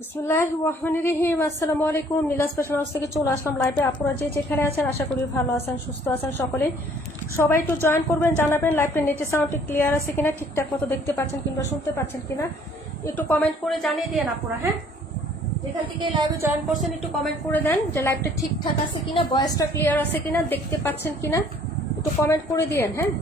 বিসমিল্লাহির রহমানির রহিম। আসসালামু আলাইকুম। নীলাজ ফ্যাশন হাউস থেকে চলে আসলাম লাইভে। আপনারা যে যেখানে আছেন আশা করি ভালো আছেন, সুস্থ আছেন সকলে। সবাই একটু জয়েন করবেন, জানাবেন লাইভটা নেটের সাউন্ডটি ক্লিয়ার আছে কিনা, ঠিকঠাক মতো দেখতে পাচ্ছেন কিংবা শুনতে পাচ্ছেন কিনা, একটু কমেন্ট করে জানিয়ে দেন আপনারা। হ্যাঁ, যেখান থেকে লাইভে জয়েন করছেন একটু কমেন্ট করে দেন যে লাইভটা ঠিকঠাক আছে কিনা, ভয়েসটা ক্লিয়ার আছে কিনা, দেখতে পাচ্ছেন কিনা, একটু কমেন্ট করে দিয়েন। হ্যাঁ,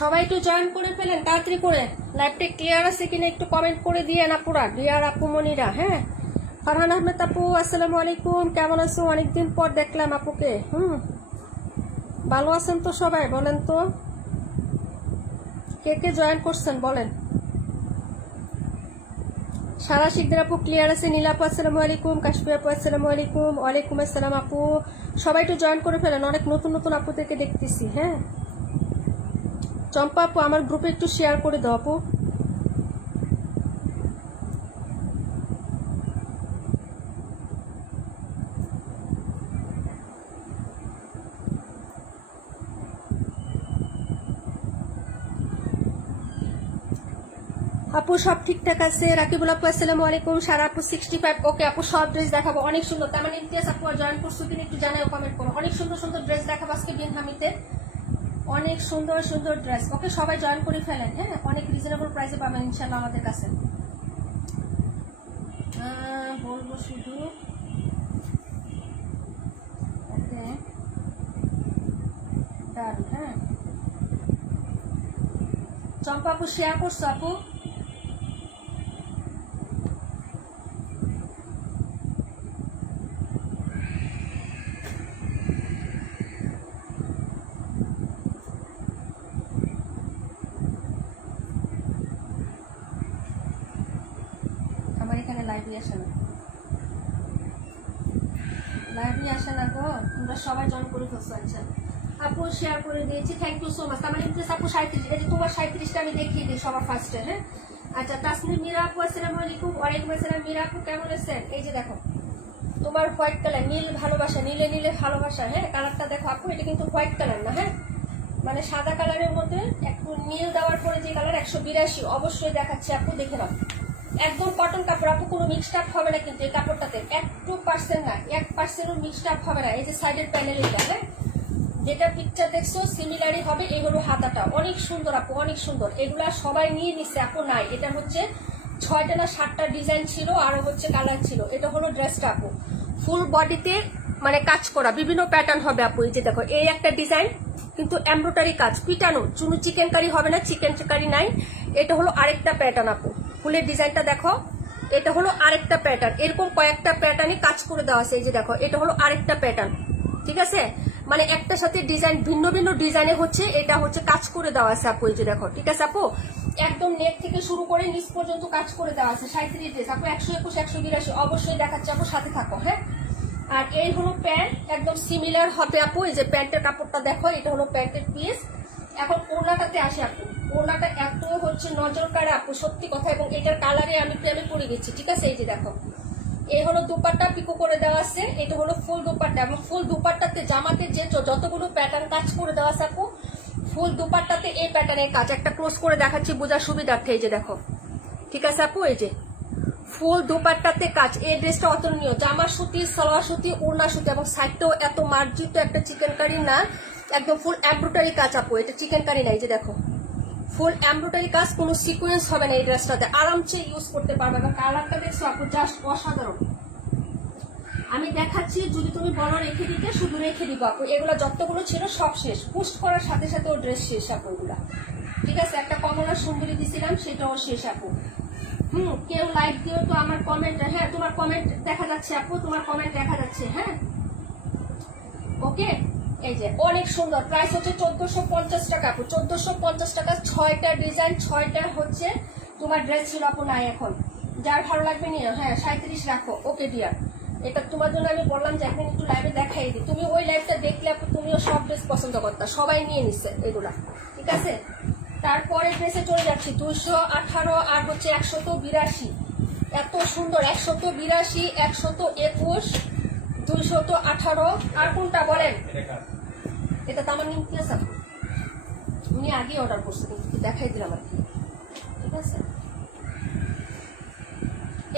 সবাই একটু জয়েন করে ফেলেন তাড়াতাড়ি করে। লাইভটা ক্লিয়ার আছে কিনা একটু কমেন্ট করে দিয়ে না পুরা ডিয়ার আপু মনিরা। হ্যাঁ, ফারহান আহমেদ আপু আসসালামু আলাইকুম, কেমন আছো? অনেকদিন পর দেখলাম আপুকে। ভালো আছেন তো সবাই? বলেন তো কে কে জয়েন করছেন বলেন। সারা শিকদার আপু ক্লিয়ার আছে। নীলা আপু আসসালামু আলাইকুম, কাশ্মীর আপু আসসালামু আলাইকুম। ওয়ালাইকুম আসসালাম আপু। সবাই একটু জয়েন করে ফেলেন, অনেক নতুন নতুন আপুদেরকে দেখতেছি। হ্যাঁ, চম্পা আপু আমার গ্রুপে একটু শেয়ার করে দাও আপু। আপু সব ঠিকঠাক আছে। রাকিবুল আপু আসসালামু আলাইকুম। সারা আপু 65। ওকে আপু সব ড্রেস দেখাবো, অনেক সুন্দর। তার মানে ইমতিয়াজ আপু জয়েন করছো কিনা একটু জানাও, কমেন্ট করো। অনেক সুন্দর সুন্দর ড্রেস দেখাবো আজকে বিনহামিতে, অনেক সুন্দর সুন্দর ড্রেস। ওকে সবাই জয়েন করে ফেলেন। হ্যাঁ, অনেক রিজনেবল প্রাইসে পাবেন ইনশাল্লাহ আমাদের কাছে। বলবো শুধু ওকে ডান। হ্যাঁ, চম্পা আপু শেয়ার করছো আপু। আমার এখানে লাইভই আসে না, লাইভই আসে না গো। তোমরা সবাই জয়েন করে ফেলছো। আচ্ছা আপু শেয়ার করে দিয়েছি, থ্যাংক ইউ সো মাচ। আমার ইমপ্রেস আপু 37, এই যে তোমার 37টা আমি দেখিয়ে দিই সবার ফার্স্টে। হ্যাঁ, আচ্ছা তাসনিম মীরা আপু আসসালামু আলাইকুম। ওয়ালাইকুম আসসালাম। মীরা আপু কেমন আছেন? এই যে দেখো তোমার হোয়াইট কালার, নীল ভালোবাসা, নীলে নীলে ভালোবাসা। হ্যাঁ, কালারটা দেখো আপু, এটা কিন্তু হোয়াইট কালার না। হ্যাঁ, মানে সাদা কালারের মধ্যে একটু নীল দেওয়ার পরে যে কালার 182 অবশ্যই দেখাচ্ছি আপু, দেখে নাও। একদম কটন কাপড় আপু, কোনো মিক্সড আপ হবে না কিন্তু এই কাপড়টাতে, 1% না, 1%ও মিক্সড আপ হবে না। এই যে সাইডের প্যানেল এটা, হ্যাঁ যেটা পিকচার দেখছো সিমিলারই হবে। এই হলো হাতাটা, অনেক সুন্দর আপু, অনেক সুন্দর। এগুলা সবাই নিয়ে নিচ্ছে আপু, নাই এটা হচ্ছে 6টা না 7টা ডিজাইন ছিল, আরো হচ্ছে কালার ছিল। এটা হলো ড্রেসটা আপু, ফুল বডিতে মানে কাজ করা, বিভিন্ন প্যাটার্ন হবে আপু। এই যে দেখো এই একটা ডিজাইন কিন্তু এমব্রয়ডারি কাজ, পিটানো, চুনো চিকেন কারি হবে না, চিকেন কারি নাই। এটা হলো আরেকটা প্যাটার্ন আপু, ফুলের ডিজাইনটা দেখো, এটা হলো আরেকটা প্যাটার্ন। এরকম কয়েকটা প্যাটার্নে কাজ করে দেওয়া আছে। এই যে দেখো এটা হলো আরেকটা প্যাটার্ন, ঠিক আছে, মানে একটার সাথে ডিজাইন ভিন্ন ভিন্ন ডিজাইনে হচ্ছে, এটা হচ্ছে কাজ করে দেওয়া আছে আপু। এই যে দেখো, ঠিক আছে আপু, একদম নেক থেকে শুরু করে নিচ পর্যন্ত কাজ করে দেওয়া আছে। 37 ড্রেস আপু, 121 182 অবশ্যই দেখাচ্ছে আপু, সাথে থাকো। হ্যাঁ, আর এই হলো প্যান্ট, একদম সিমিলার হবে আপু। এই যে প্যান্টের কাপড়টা দেখো, এটা হলো প্যান্টের পিস। এখন ওড়নাটাতে আসে আপু, ওড়নাটা এত হচ্ছে নজর কাড়া আপু, সত্যি কথা। এবং এটার কালারে আমি প্রেমে পড়ে গেছি, ঠিক আছে। এই যে দেখো এই হলো দুপাট্টা, পিকো করে দেওয়া আছে। এটা হলো ফুল দুপাট্টা, এবং ফুল দুপাট্টাতে জামাতে যে যতগুলো প্যাটার্ন কাজ করে দেওয়া আছে আপু, ফুল দুপাট্টাতে এই প্যাটার্নের কাজ। একটা ক্লোজ করে দেখাচ্ছি বোঝার সুবিধার্থে। এই যে দেখো, ঠিক আছে আপু, এই যে ফুল দুপাট্টাতে কাজ। এই ড্রেসটা অতুলনীয়, জামা সুতি, সালোয়ার সুতি, ওড়না সুতি, এবং সাইডটাও এত মার্জিত একটা চিকেন কারি না, একদম ফুল এমব্রয়ডারি কাজ আপু। এটা চিকেন কারি না, এই যে দেখো ফুল এমব্রয়ডারি কাজ, কোনো সিকোয়েন্স হবে না। এই ড্রেসটাতে আরামসে ইউজ করতে পারবে। এবং কালারটা দেখছো আপু, জাস্ট অসাধারণ। আমি দেখাচ্ছি, যদি তুমি বলো রেখে দিতে শুধু রেখে দিব আপু। এগুলো যতগুলো ছিল সব শেষ, পোস্ট করার সাথে সাথে ও ড্রেস শেষ আপু এগুলা, ঠিক আছে। একটা কমলা সুন্দরী দিছিলাম, সেটাও শেষ আপু। কেউ লাইক দিও তো আমার কমেন্ট। হ্যাঁ, তোমার কমেন্ট দেখা যাচ্ছে আপু, তোমার কমেন্ট দেখা যাচ্ছে। হ্যাঁ, ওকে। এই যে অনেক সুন্দর, প্রাইস হচ্ছে 1450 টাকা আপু, 1450 টাকা। 6টা ডিজাইন, 6টা হচ্ছে তোমার ড্রেস ছিল আপু, নাই এখন। যার ভালো লাগবে নিয়ে, হ্যাঁ 37 রাখো। ওকে ডিয়ার, এটা তোমার জন্য আমি বললাম যে একদিন একটু লাইভে দেখাই দিই। তুমি ওই লাইভটা দেখলে তুমিও সব ড্রেস পছন্দ করতা, সবাই নিয়ে নিচ্ছে এগুলা, ঠিক আছে। তারপরে ড্রেসে চলে যাচ্ছি 218 আর হচ্ছে 182, এত সুন্দর 182, 121, 218। আর কোনটা বলেন? এটা তো আমার নিমপ্লেস আপু, উনি আগে অর্ডার করছে, কিন্তু দেখাই দিলাম আর কি, ঠিক আছে।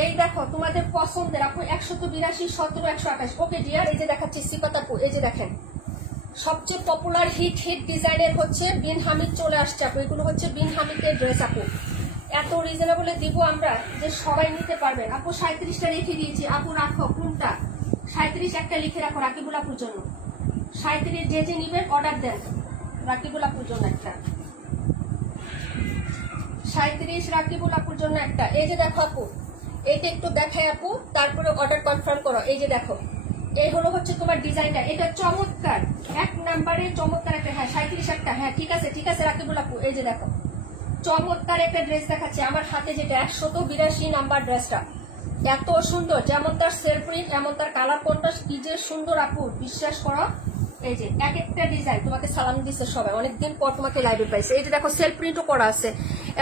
এই দেখো তোমাদের পছন্দের আপু 182, 17, 128। ওকে ডিয়ার, এই যে দেখাচ্ছি সিফাত আপু, এই যে দেখেন সবচেয়ে পপুলার হিট ডিজাইনের হচ্ছে বিন হামিদ চলে আসছে আপু। এগুলো হচ্ছে বিন হামিদের ড্রেস আপু, এত রিজনেবলে দিব আমরা যে সবাই নিতে পারবেন আপু। 37টা রেখে দিয়েছি আপু, রাখো কোনটা? 37 একটা লিখে রাখো রাকিবুল আপুর জন্য। 37 যে যে নিবেন অর্ডার দেন রাকিবুল আপুর জন্য একটা, 37 রাকিবুল আপুর জন্য একটা। এই যে দেখো আপু, এটা একটু দেখাই আপু, তারপরে অর্ডার কনফার্ম করো। এই যে দেখো, এই হলো হচ্ছে তোমার ডিজাইনটা, এটা চমৎকার, 1 নম্বরে চমৎকার একটা। হ্যাঁ 37 একটা, হ্যাঁ ঠিক আছে ঠিক আছে রাকিবুল আপু। এই যে দেখো চমৎকার একটা ড্রেস দেখাচ্ছে আমার হাতে, যেটা 182 নাম্বার ড্রেসটা, এত সুন্দর, যেমন তার সেল প্রিন্ট এমন তার কালার কন্ট্রাস্ট, কি যে সুন্দর আপু, বিশ্বাস করো। এই যে এক একটা ডিজাইন তোমাকে সালাম দিচ্ছে সবাই, অনেকদিন পর তোমাকে লাইভে পাইছে। এই যে দেখো সেল প্রিন্টও করা আছে,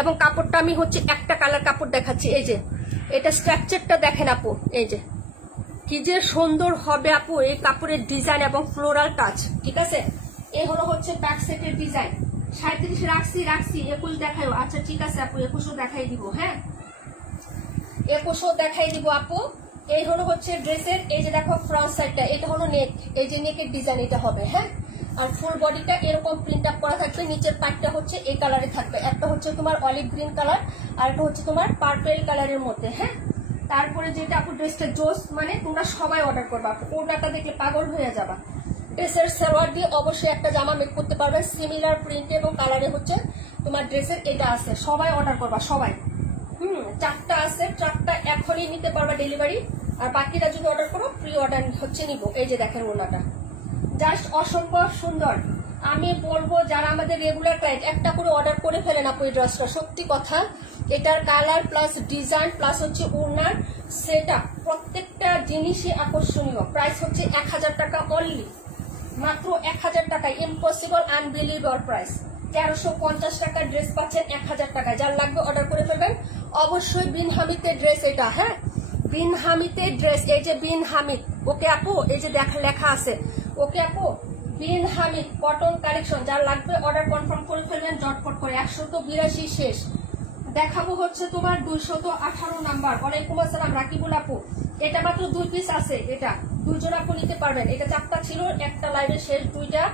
এবং কাপড়টা আমি হচ্ছে একটা কালার কাপড় দেখাচ্ছি। এই যে এটা স্ট্রাকচারটা দেখেন আপু, এই যে কি যে সুন্দর হবে আপু এই কাপড়ের ডিজাইন এবং ফ্লোরাল টাচ, ঠিক আছে। এই হলো হচ্ছে ব্যাক সেটের ডিজাইন। 37 রাখছি 21 দেখাই। আচ্ছা ঠিক আছে আপু, 21ও দেখাই দিব, হ্যাঁ 21ও দেখাই দিব আপু। এই হলো হচ্ছে ড্রেসের, এই যে দেখো ফ্রন্ট সাইডটা, এটা হলো নেক, এই যে নেকের ডিজাইন এটা হবে, হ্যাঁ। আর ফুল বডিটা এরকম প্রিন্ট আপ করা থাকবে, নিচের পাটটা হচ্ছে এই কালারে থাকবে, একটা হচ্ছে তোমার অলিভ গ্রিন কালার আর একটা হচ্ছে তোমার পার্পেল কালারের মধ্যে, হ্যাঁ। তারপরে যেটা আপু ড্রেসটা জোস, মানে তোমরা সবাই অর্ডার করবা, ওনাটা দেখলে পাগল হয়ে যাবা। ড্রেসের সালোয়ার দিয়ে অবশ্যই একটা জামা মেক করতে পারবে, সিমিলার প্রিন্ট এবং কালারে হচ্ছে তোমার ড্রেসের এটা আছে, সবাই অর্ডার করবা সবাই। 4টা আছে, 4টা এখনই নিতে পারবা ডেলিভারি, আর বাকিটা যদি অর্ডার করো প্রি অর্ডার হচ্ছে নিব। এই যে দেখেন ওনাটা জাস্ট অসম্ভব সুন্দর। আমি বলবো যারা আমাদের রেগুলার ক্লায়েন্ট, একটা করে অর্ডার করে ফেলেন আপু এই ড্রেসটা, সত্যি কথা। এটার কালার প্লাস ডিজাইন প্লাস হচ্ছে ওনার সেটআপ, প্রত্যেকটা জিনিসই আকর্ষণীয়। প্রাইস হচ্ছে 1000 টাকা অনলি, মাত্র 1000 টাকায়। Impossible unbelievable price. 1350 টাকার ড্রেস পাচ্ছেন 1000 টাকায়। যার লাগবে অর্ডার করে ফেলবেন। অবশ্যই বিন হামিদের ড্রেস এটা, হ্যাঁ বিন হামিদের ড্রেস। এই যে বিন হামিদ, ওকে আপু, এই যে লেখা আছে ওকে আপু, বিন হামিদ কটন কালেকশন। যার লাগবে অর্ডার কনফার্ম করে ফেলবেন ঝটপট করে। 182 শেষ। দেখাবো হচ্ছে তোমার 218 নাম্বার। ওয়ালাইকুম আসসালাম রাকিবুল আপু, এটা মাত্র 2 পিস আছে, এটা 2 জন আপু নিতে পারবেন। এটা 4টা ছিল, একটা লাইভে শেষ 2টা,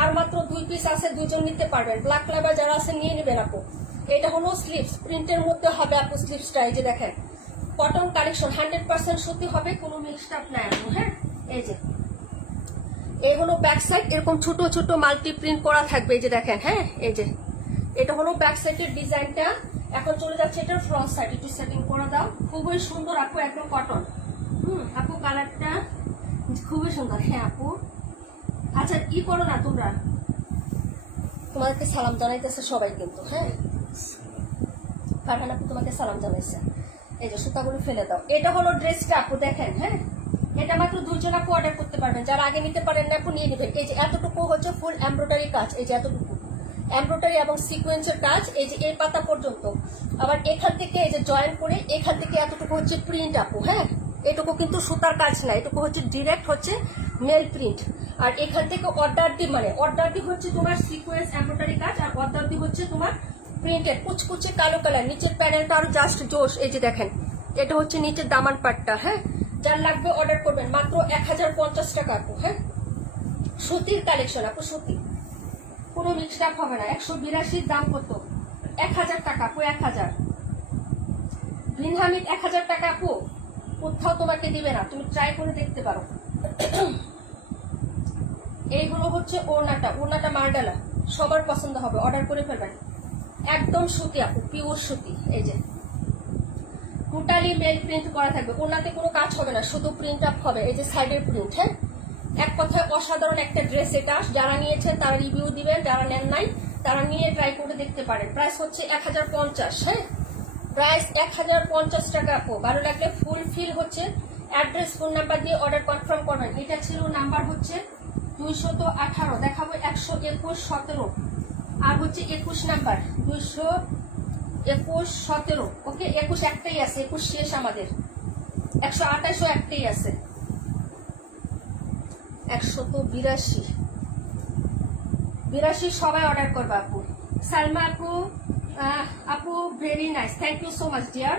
আর মাত্র 2 পিস আছে, 2 জন নিতে পারবেন। ব্ল্যাক লাইভে যারা আছে নিয়ে নেবেন আপু। এটা হলো স্লিভস, প্রিন্টের মধ্যে হবে আপু স্লিভসটা। এই যে দেখেন কটন কালেকশন, 100% সুতি হবে, কোনো মিক্সড আপ নাই আপু, হ্যাঁ। এই যে এই হলো ব্যাক সাইড, এরকম ছোট ছোট মাল্টি প্রিন্ট করা থাকবে, এই যে দেখেন, হ্যাঁ। এই যে এটা হলো ব্যাক সাইডের ডিজাইনটা। এখন চলে যাচ্ছে এটার ফ্রন্ট সাইড, একটু সেটিং করে দাও। খুবই সুন্দর আপু, একদম কটন। আপু কালারটা খুবই সুন্দর, হ্যাঁ আপু। আচ্ছা কি করো না তোমরা, তোমাদেরকে সালাম জানাইতেছে সবাই কিন্তু, হ্যাঁ। ফারহান আপু তোমাকে সালাম জানাইছে। এই যে সুতাগুলো ফেলে দাও। এটা হলো ড্রেসটা আপু, দেখেন, হ্যাঁ। এটা মাত্র 2 জন আপু অর্ডার করতে পারবেন। যারা আগে নিতে পারেন না আপু নিয়ে নেবেন। এই যে এতটুকু হচ্ছে ফুল এমব্রয়ডারি কাজ, এই যে এতটুকু এমব্রয়ডারি এবং সিকোয়েন্সের কাজ, এই যে এই পাতা পর্যন্ত। আবার এখান থেকে এই যে জয়েন করে এখান থেকে এতটুকু হচ্ছে প্রিন্ট আপু, হ্যাঁ। এটুকু কিন্তু সুতার কাজ না, এটুকু হচ্ছে ডিরেক্ট হচ্ছে মেল প্রিন্ট। আর এখান থেকে অর্ডার দি, মানে অর্ডার দি হচ্ছে তোমার সিকোয়েন্স এমব্রয়ডারি কাজ, আর অর্ডার দি হচ্ছে তোমার প্রিন্টেড কুচকুচে কালো কালার। নিচের প্যানেলটা আরো জাস্ট জোশ। এই যে দেখেন এটা হচ্ছে নিচের দামান পাটটা, হ্যাঁ। যার লাগবে অর্ডার করবেন, মাত্র 1050 টাকা আপু, হ্যাঁ। সুতির কালেকশন আপু, সুতি, কোনো মিক্সড আপ হবে না। 182 দাম কত? 1000 টাকা আপু, 1000। বিন হামিদ 1000 টাকা আপু, কোথাও তোমাকে দিবে না, তুমি ট্রাই করে দেখতে পারো। এইগুলো হচ্ছে ওড়নাটা, ওড়নাটা মার্ডালা, সবার পছন্দ হবে, অর্ডার করে ফেলবেন। একদম সুতি আপু, পিওর সুতি। এই যে টোটালি মেল প্রিন্ট করা থাকবে, ওড়নাতে কোনো কাজ হবে না, শুধু প্রিন্ট আপ হবে। এই যে সাইডের প্রিন্ট, হ্যাঁ। এক কথায় অসাধারণ একটা ড্রেস এটা। যারা নিয়েছেন তারা রিভিউ দিবেন, যারা নেন নাই তারা নিয়ে ট্রাই করে দেখতে পারেন। প্রাইস হচ্ছে 1050, হ্যাঁ। প্রাইস 1050 টাকা আপু। ভালো লাগলে ফুল ফিল হচ্ছে অ্যাড্রেস ফোন নাম্বার দিয়ে অর্ডার কনফার্ম করবেন। এটা ছিল নাম্বার হচ্ছে 218, দেখাবো 121 17 আর হচ্ছে 21 নাম্বার 221 17। ওকে 21 একটাই আছে, 21 শেষ আমাদের। 128 একটাই আছে, 182 সবাই অর্ডার করবে আপু। সালমা আপু, আপু very nice, thank you so much dear.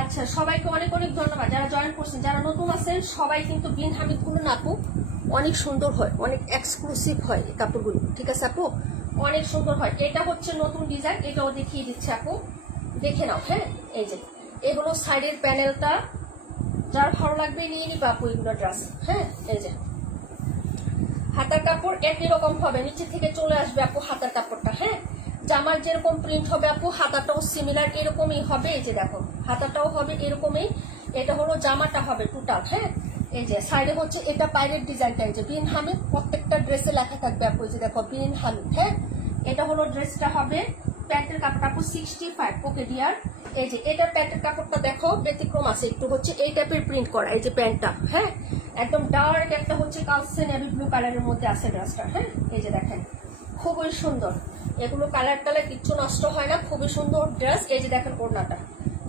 আচ্ছা সবাইকে অনেক অনেক ধন্যবাদ যারা জয়েন করছেন। যারা নতুন আছেন সবাই কিন্তু বিন হামিদ গুলো না আপু অনেক সুন্দর হয়, অনেক এক্সক্লুসিভ হয় এই কাপড়গুলো, ঠিক আছে আপু, অনেক সুন্দর হয়। এটা হচ্ছে নতুন ডিজাইন, এটাও দেখিয়ে দিচ্ছে আপু, দেখে নাও। হ্যাঁ এই যে এগুলো সাইডের প্যানেলটা, যার ভালো লাগবে নিয়ে নিবা আপু এগুলো ড্রেস। হ্যাঁ এই যে হাতার কাপড় একই রকম হবে, নিচে থেকে চলে আসবে আপু হাতার কাপড়টা। হ্যাঁ জামার যেরকম প্রিন্ট হবে আপু হাতাটাও সিমিলার এরকমই হবে। এই যে দেখো হাতাটাও হবে এরকমই, এটা হলো জামাটা হবে টোটাল। হ্যাঁ এই যে সাইডে হচ্ছে এটা পাইরেট ডিজাইনটা, এই যে বিন হামিদ প্রত্যেকটা ড্রেসে লেখা থাকবে আপু। এই যে দেখো বিন হামিদ। হ্যাঁ এটা হলো ড্রেসটা হবে। প্যান্টের কাপড় আপু 65। ওকে ডিয়ার এই যে এটার প্যান্টের কাপড়টা দেখো ব্যতিক্রম আছে একটু, হচ্ছে এই টাইপের প্রিন্ট করা এই যে প্যান্টটা। হ্যাঁ একদম ডার্ক একটা হচ্ছে কালসে নেভি ব্লু কালারের মধ্যে আছে ড্রেসটা। হ্যাঁ এই যে দেখেন খুবই সুন্দর, এগুলো কালার টালার কিচ্ছু নষ্ট হয় না, খুবই সুন্দর ড্রেস। এই যে দেখেন ওড়নাটা,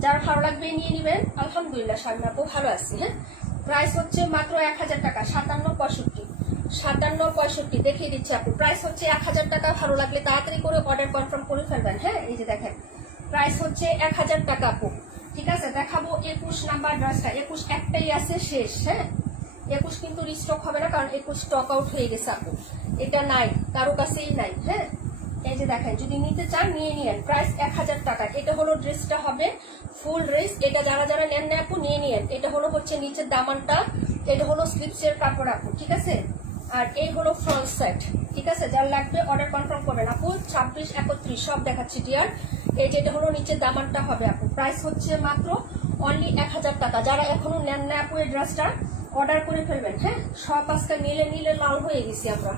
যার ভালো লাগবে নিয়ে নিবেন। আলহামদুলিল্লাহ শামিমা আপু ভালো আছি। হ্যাঁ প্রাইস হচ্ছে মাত্র 1000 টাকা, 5765 দেখিয়ে দিচ্ছি আপু। প্রাইস হচ্ছে 1000 টাকা, ভালো লাগলে তাড়াতাড়ি করে অর্ডার কনফার্ম করে ফেলবেন। হ্যাঁ এই যে দেখেন প্রাইস হচ্ছে 1000 টাকা আপু। ঠিক আছে দেখাবো 21 নাম্বার ড্রেসটা, 21 একটাই আছে শেষ। হ্যাঁ 21 কিন্তু রিস্টক হবে না, কারণ 21 স্টক আউট হয়ে গেছে আপু, এটা নাই কারো কাছেই নাই। হ্যাঁ এই যে দেখেন যদি নিতে চান নিয়ে নিয়েন, প্রাইস 1000 টাকা। এটা হলো ড্রেসটা হবে ফুল ড্রেস, এটা যারা যারা নেন না আপু নিয়ে নিয়েন। এটা হলো হচ্ছে নিচের দামানটা, এটা হলো স্লিপসের কাপড় আপু, ঠিক আছে। আর এই হলো ফ্রন্ট সাইড, ঠিক আছে। যার লাগবে অর্ডার কনফার্ম করবেন আপু। 26 31 সব দেখাচ্ছি ডিয়ার। এই যে এটা হলো নিচের দামানটা হবে আপু। প্রাইস হচ্ছে মাত্র অনলি 1000 টাকা। যারা এখনো নেন না আপু এই ড্রেসটা অর্ডার করে ফেলবেন। হ্যাঁ সব আজকে নিলে লাল হয়ে গেছি আমরা,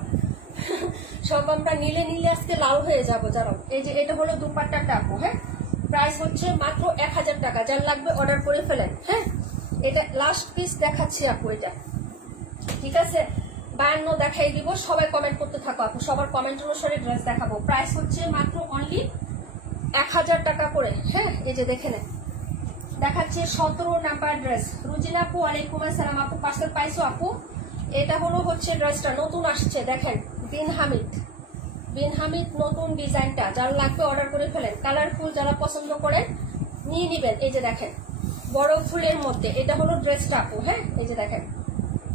সব আমরা নিলে আজকে লাল হয়ে যাবো যারা। এই যে এটা হলো দুপাট্টাটা আপু। হ্যাঁ প্রাইস হচ্ছে মাত্র 1000 টাকা। যার লাগবে অর্ডার করে ফেলেন। হ্যাঁ এটা লাস্ট পিস দেখাচ্ছি আপু, এটা ঠিক আছে 52 দেখাই দিব। সবাই কমেন্ট করতে থাকো আপু, সবার কমেন্ট অনুসারে ড্রেস দেখাবো। প্রাইস হচ্ছে মাত্র অনলি 1000 টাকা করে। হ্যাঁ এই যে দেখে নেন দেখাচ্ছে 17 নাম্বার ড্রেস। রুজিনা আপু ওয়ালাইকুম আসসালাম আপু, পার্সেল পাইছো আপু। এটা হলো হচ্ছে ড্রেসটা নতুন আসছে, দেখেন বিন হামিদ নতুন ডিজাইনটা। যার লাগবে অর্ডার করে ফেলেন। কালারফুল যারা পছন্দ করেন নিয়ে নিবেন। এই যে দেখেন বড় ফুলের মধ্যে এটা হলো ড্রেসটা আপু। হ্যাঁ এই যে দেখেন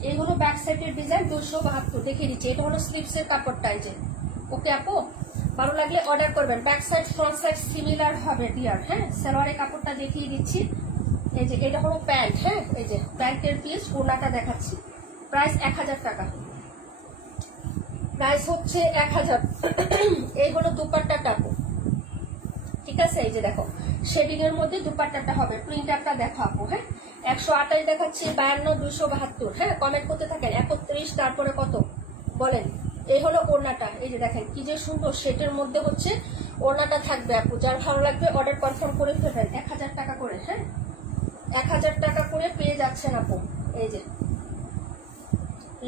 এই হলো ব্যাক সাইডের ডিজাইন 272 দেখিয়ে দিচ্ছি। এটা হলো স্লিপসের কাপড়টা। এই যে ওকে আপু ভালো লাগলে অর্ডার করবেন। Back side front side similar হবে ডিয়ার। হ্যাঁ সালোয়ারের কাপড়টা দেখিয়ে দিচ্ছি। এই যে এটা হলো প্যান্ট। হ্যাঁ এই যে প্যান্টের পিস, ওড়নাটা দেখাচ্ছি। প্রাইস 1000 টাকা, প্রাইস হচ্ছে 1000। এই হলো দুপাট্টাটা আপু, ঠিক আছে। এই যে দেখো শেডিং এর মধ্যে দুপাট্টাটা হবে। প্রিন্টারটা দেখো আপু। হ্যাঁ 128 দেখাচ্ছি, 52 272। হ্যাঁ কমেন্ট করতে থাকেন। 31 তারপরে কত বলেন। এই হলো ওড়নাটা। এই যে দেখেন কি যে সুন্দর সেটের মধ্যে হচ্ছে ওড়নাটা থাকবে আপু। যার ভালো লাগবে অর্ডার কনফার্ম করে ফেলবেন। 1000 টাকা করে। হ্যাঁ 1000 টাকা করে পেয়ে যাচ্ছেন আপু। এই যে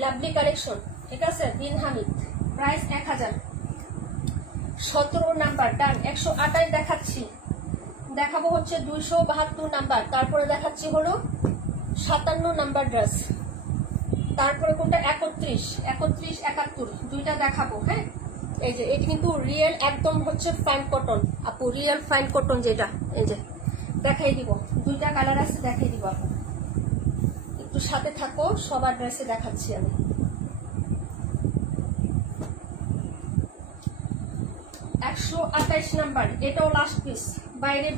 লাভলি কালেকশন, ঠিক আছে বিন হামিদ। প্রাইস 1000। 17 নাম্বার ডান। 128 দেখাচ্ছি, দেখাবো হচ্ছে 272 নাম্বার। তারপরে দেখাচ্ছি হলো 57 নাম্বার ড্রেস। তারপরে কোনটা 31 71 দুইটা দেখাবো। হ্যাঁ এই যে এটা কিন্তু রিয়েল একদম হচ্ছে ফাইন কটন আপু, রিয়েল ফাইন কটন যেটা। এই যে দেখাই দিব, দুইটা কালার আছে দেখাই দিব আপু, একটু সাথে থাকো। সবার ড্রেসে দেখাচ্ছি আমি। 128 নাম্বার, এটাও লাস্ট পিস। বাইরে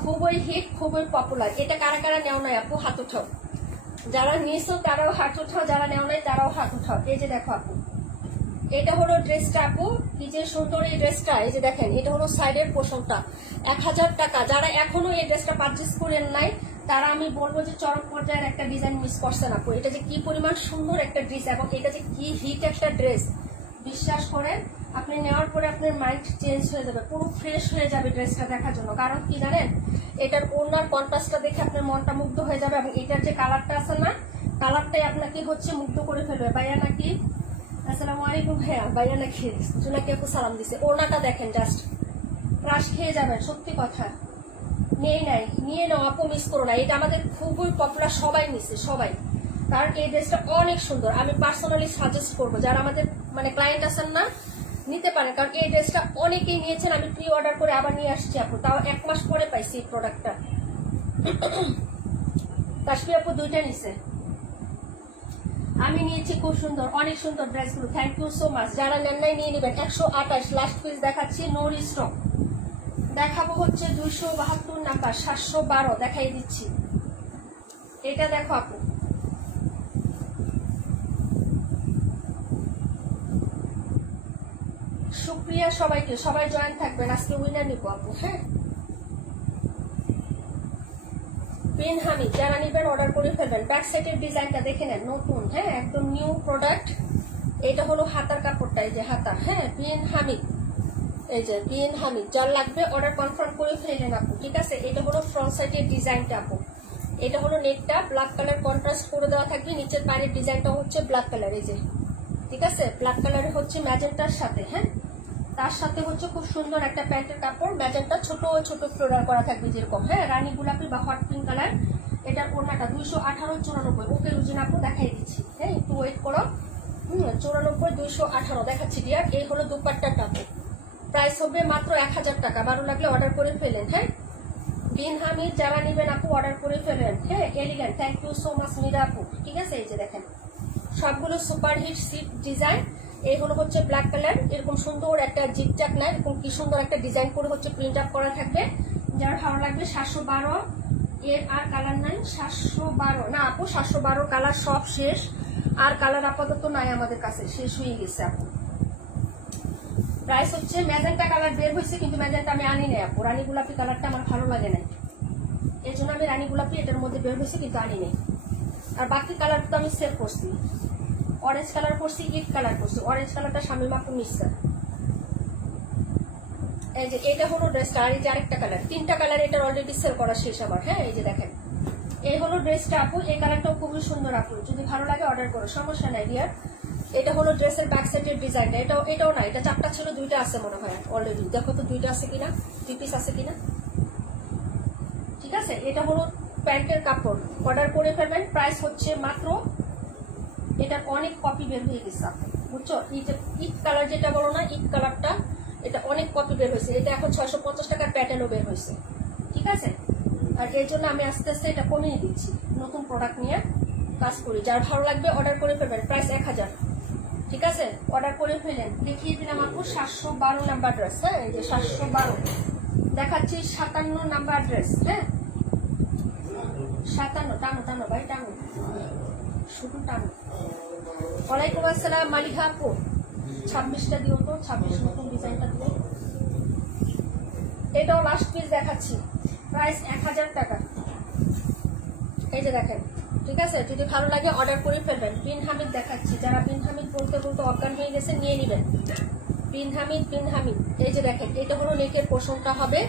খুবই হিট, খুবই পপুলার। এটা কারা কারা নেও নাই আপু হাত উঠাও। যারা নিয়েছো তারাও হাত উঠাও, যারা নেও নাই তারাও হাত উঠাও। এই যে দেখো আপু এটা হলো ড্রেসটা আপু, কি যে সুন্দর এই ড্রেসটা। এই যে দেখেন এটা হলো সাইডের পোর্শনটা। 1000 টাকা। যারা এখনো এই ড্রেসটা পারচেজ করেন নাই তারা আমি বলবো যে চরম পর্যায়ের একটা ডিজাইন মিস করছেন আপু। এটা যে কি পরিমাণ সুন্দর একটা ড্রেস এবং এটা যে কি হিট একটা ড্রেস, বিশ্বাস করেন আপনি নেওয়ার পরে আপনার মাইন্ড চেঞ্জ হয়ে যাবে, পুরো ফ্রেশ হয়ে যাবে ড্রেসটা দেখার জন্য। কারণ কি জানেন এটার ওনার কন্ট্রাস্টটা দেখে আপনার মনটা মুগ্ধ হয়ে যাবে, এবং এটার যে কালারটা আছে না, কালারটাই আপনাকে হচ্ছে মুগ্ধ করে ফেলবে। ভাইয়া নাকি আসসালামু আলাইকুম। হ্যাঁ ভাইয়া নাকি জোনাকি আপু সালাম দিছে। ওনাটা দেখেন জাস্ট ক্রাশ খেয়ে যাবেন, সত্যি কথা। নিয়ে নাও আপু, মিস করো না। এটা আমাদের খুবই পপুলার, সবাই নিছে সবাই, কারণ এই ড্রেসটা অনেক সুন্দর। আমি পার্সোনালি সাজেস্ট করবো যারা আমাদের মানে ক্লায়েন্ট আছেন না, নিতে পারেন, কারণ এই ড্রেসটা অনেকেই নিয়েছেন। আমি প্রি অর্ডার করে আবার নিয়ে আসছি আপু, তাও 1 মাস পরে পাইছি এই প্রোডাক্টটা। কাশ্মীর আপু 2টা নিছে, আমি নিয়েছি। খুব সুন্দর, অনেক সুন্দর ড্রেসগুলো। Thank you so much. যারা নেন নাই নিয়ে নেবেন। 128 লাস্ট পিস দেখাচ্ছি, নো রিস্টক। দেখাবো হচ্ছে 272 নাম্বার, 712 দেখাই দিচ্ছি। এটা দেখো আপু, শুক্রিয়া সবাইকে, সবাই জয়েন থাকবেন। আজকে উইনার নিবো আপু। হ্যাঁ বিন হামিদ, যারা নিবেন অর্ডার করে ফেলবেন। ব্যাক সাইডের ডিজাইনটা দেখে নেন, নতুন। হ্যাঁ একদম নিউ প্রোডাক্ট। এটা হলো হাতার কাপড়টা, এই যে হাতা। হ্যাঁ বিন হামিদ, এই যে বিন হামিদ, যার লাগবে অর্ডার কনফার্ম করে ফেলেন আপু, ঠিক আছে। এটা হলো ফ্রন্ট সাইডের ডিজাইনটা আপু। এটা হলো নেকটা ব্ল্যাক কালার কন্ট্রাস্ট করে দেওয়া থাকবে, নিচের পাড়ের ডিজাইনটা হচ্ছে ব্ল্যাক কালার, এই যে ঠিক আছে। ব্ল্যাক কালারে হচ্ছে ম্যাজেন্টার সাথে, হ্যাঁ তার সাথে হচ্ছে খুব সুন্দর একটা প্যান্টের কাপড়, ম্যাজেন্টা ছোট ছোট ফ্লোরাল করা থাকবে যেরকম। হ্যাঁ রানী গোলাপি বা হট পিঙ্ক কালার। এটার ওড়নাটা 218-94। ওকে রুজিন আপু দেখাই দিচ্ছি, হ্যাঁ একটু ওয়েট করো। 94-218 দেখাচ্ছি ডিয়ার। এই হলো দুপাট্টার কাপড়, প্রাইস হবে মাত্র 1000 টাকা। ভালো লাগলে অর্ডার করে ফেলেন। হ্যাঁ বিন হামিদ, যারা নিবেন আপু অর্ডার করে ফেলেন। হ্যাঁ elegant, thank you so much Mira আপু, ঠিক আছে। এই যে দেখেন সবগুলো সুপার হিট সিট ডিজাইন। এই হলো হচ্ছে ব্ল্যাক কালার, এরকম সুন্দর একটা জিগজ্যাগ না, এরকম কি সুন্দর একটা ডিজাইন করে হচ্ছে প্রিন্ট আপ করা থাকবে। যার ভালো লাগবে 712 এর আর কালার নাই। 712 না আপু, 712 কালার সব শেষ, আর কালার আপাতত নাই আমাদের কাছে, শেষ হয়ে গেছে আপু। প্রাইস হচ্ছে ম্যাজেন্টা কালার বের হয়েছে, কিন্তু ম্যাজেন্টা আমি আনি নাই আপু। রানী গোলাপি কালারটা আমার ভালো লাগে না, এই জন্য আমি রানী গোলাপি এটার মধ্যে বের হয়েছে কিন্তু আনি নাই। আর বাকি কালার তো আমি সেভ করছি, অরেঞ্জ কালার করছি, ইট কালার করছি। অরেঞ্জ কালারটা শামিমা আপু মিক্সার। এই যে এটা হলো ড্রেসটা, আর এই যে আরেকটা কালার, 3টা কালার এটার অলরেডি সেল করা শেষ আমার। হ্যাঁ এই যে দেখেন এই হলো ড্রেসটা আপু। এই কালারটাও খুবই সুন্দর আপু, যদি ভালো লাগে অর্ডার করো, সমস্যা নাই ডিয়ার। এটা হলো ড্রেসের ব্যাক সাইডের ডিজাইনটা। এটাও না, এটা 4টা ছিল, 2টা আছে মনে হয় অলরেডি। দেখো তো 2টা আছে কিনা, 2 পিস আছে কিনা, ঠিক আছে। এটা হলো প্যান্টের কাপড়, অর্ডার করে ফেলবেন। প্রাইস হচ্ছে মাত্র, এটার অনেক কপি বের হয়ে গেছে আপু, বুঝছো। ইট কালার যেটা বলো না, ইট কালারটা, এটা অনেক কপি বের হয়েছে। এটা এখন 650 টাকার প্যাটার্নও বের হয়েছে, ঠিক আছে। আর এর জন্য আমি আস্তে আস্তে এটা কমিয়ে দিচ্ছি, নতুন প্রোডাক্ট নিয়ে কাজ করি। যার ভালো লাগবে অর্ডার করে ফেলবেন। প্রাইস 1000, ঠিক আছে। অর্ডার করে ফেলেন। দেখিয়ে দিলাম আপু 712 নাম্বার ড্রেস। হ্যাঁ এই যে 712 দেখাচ্ছি। 57 নাম্বার ড্রেস। হ্যাঁ 57, টানো ভাই টানো, শুধু টানো। ওয়ালাইকুম আসসালাম মালিকা আপু, 26টা দিও তো, 26 নতুন ডিজাইনটা দিও। এটাও লাস্ট পিস দেখাচ্ছি, প্রাইস 1000 টাকা। এই যে দেখেন, ঠিক আছে। যদি ভালো লাগে অর্ডার করে ফেলবেন। বিন হামিদ দেখাচ্ছি, যারা বিন হামিদ বলতে বলতে অজ্ঞান হয়ে গেছে নিয়ে নেবেন। বিন হামিদ, এই যে দেখেন এটা হলো নেকের পোর্শনটা হবে।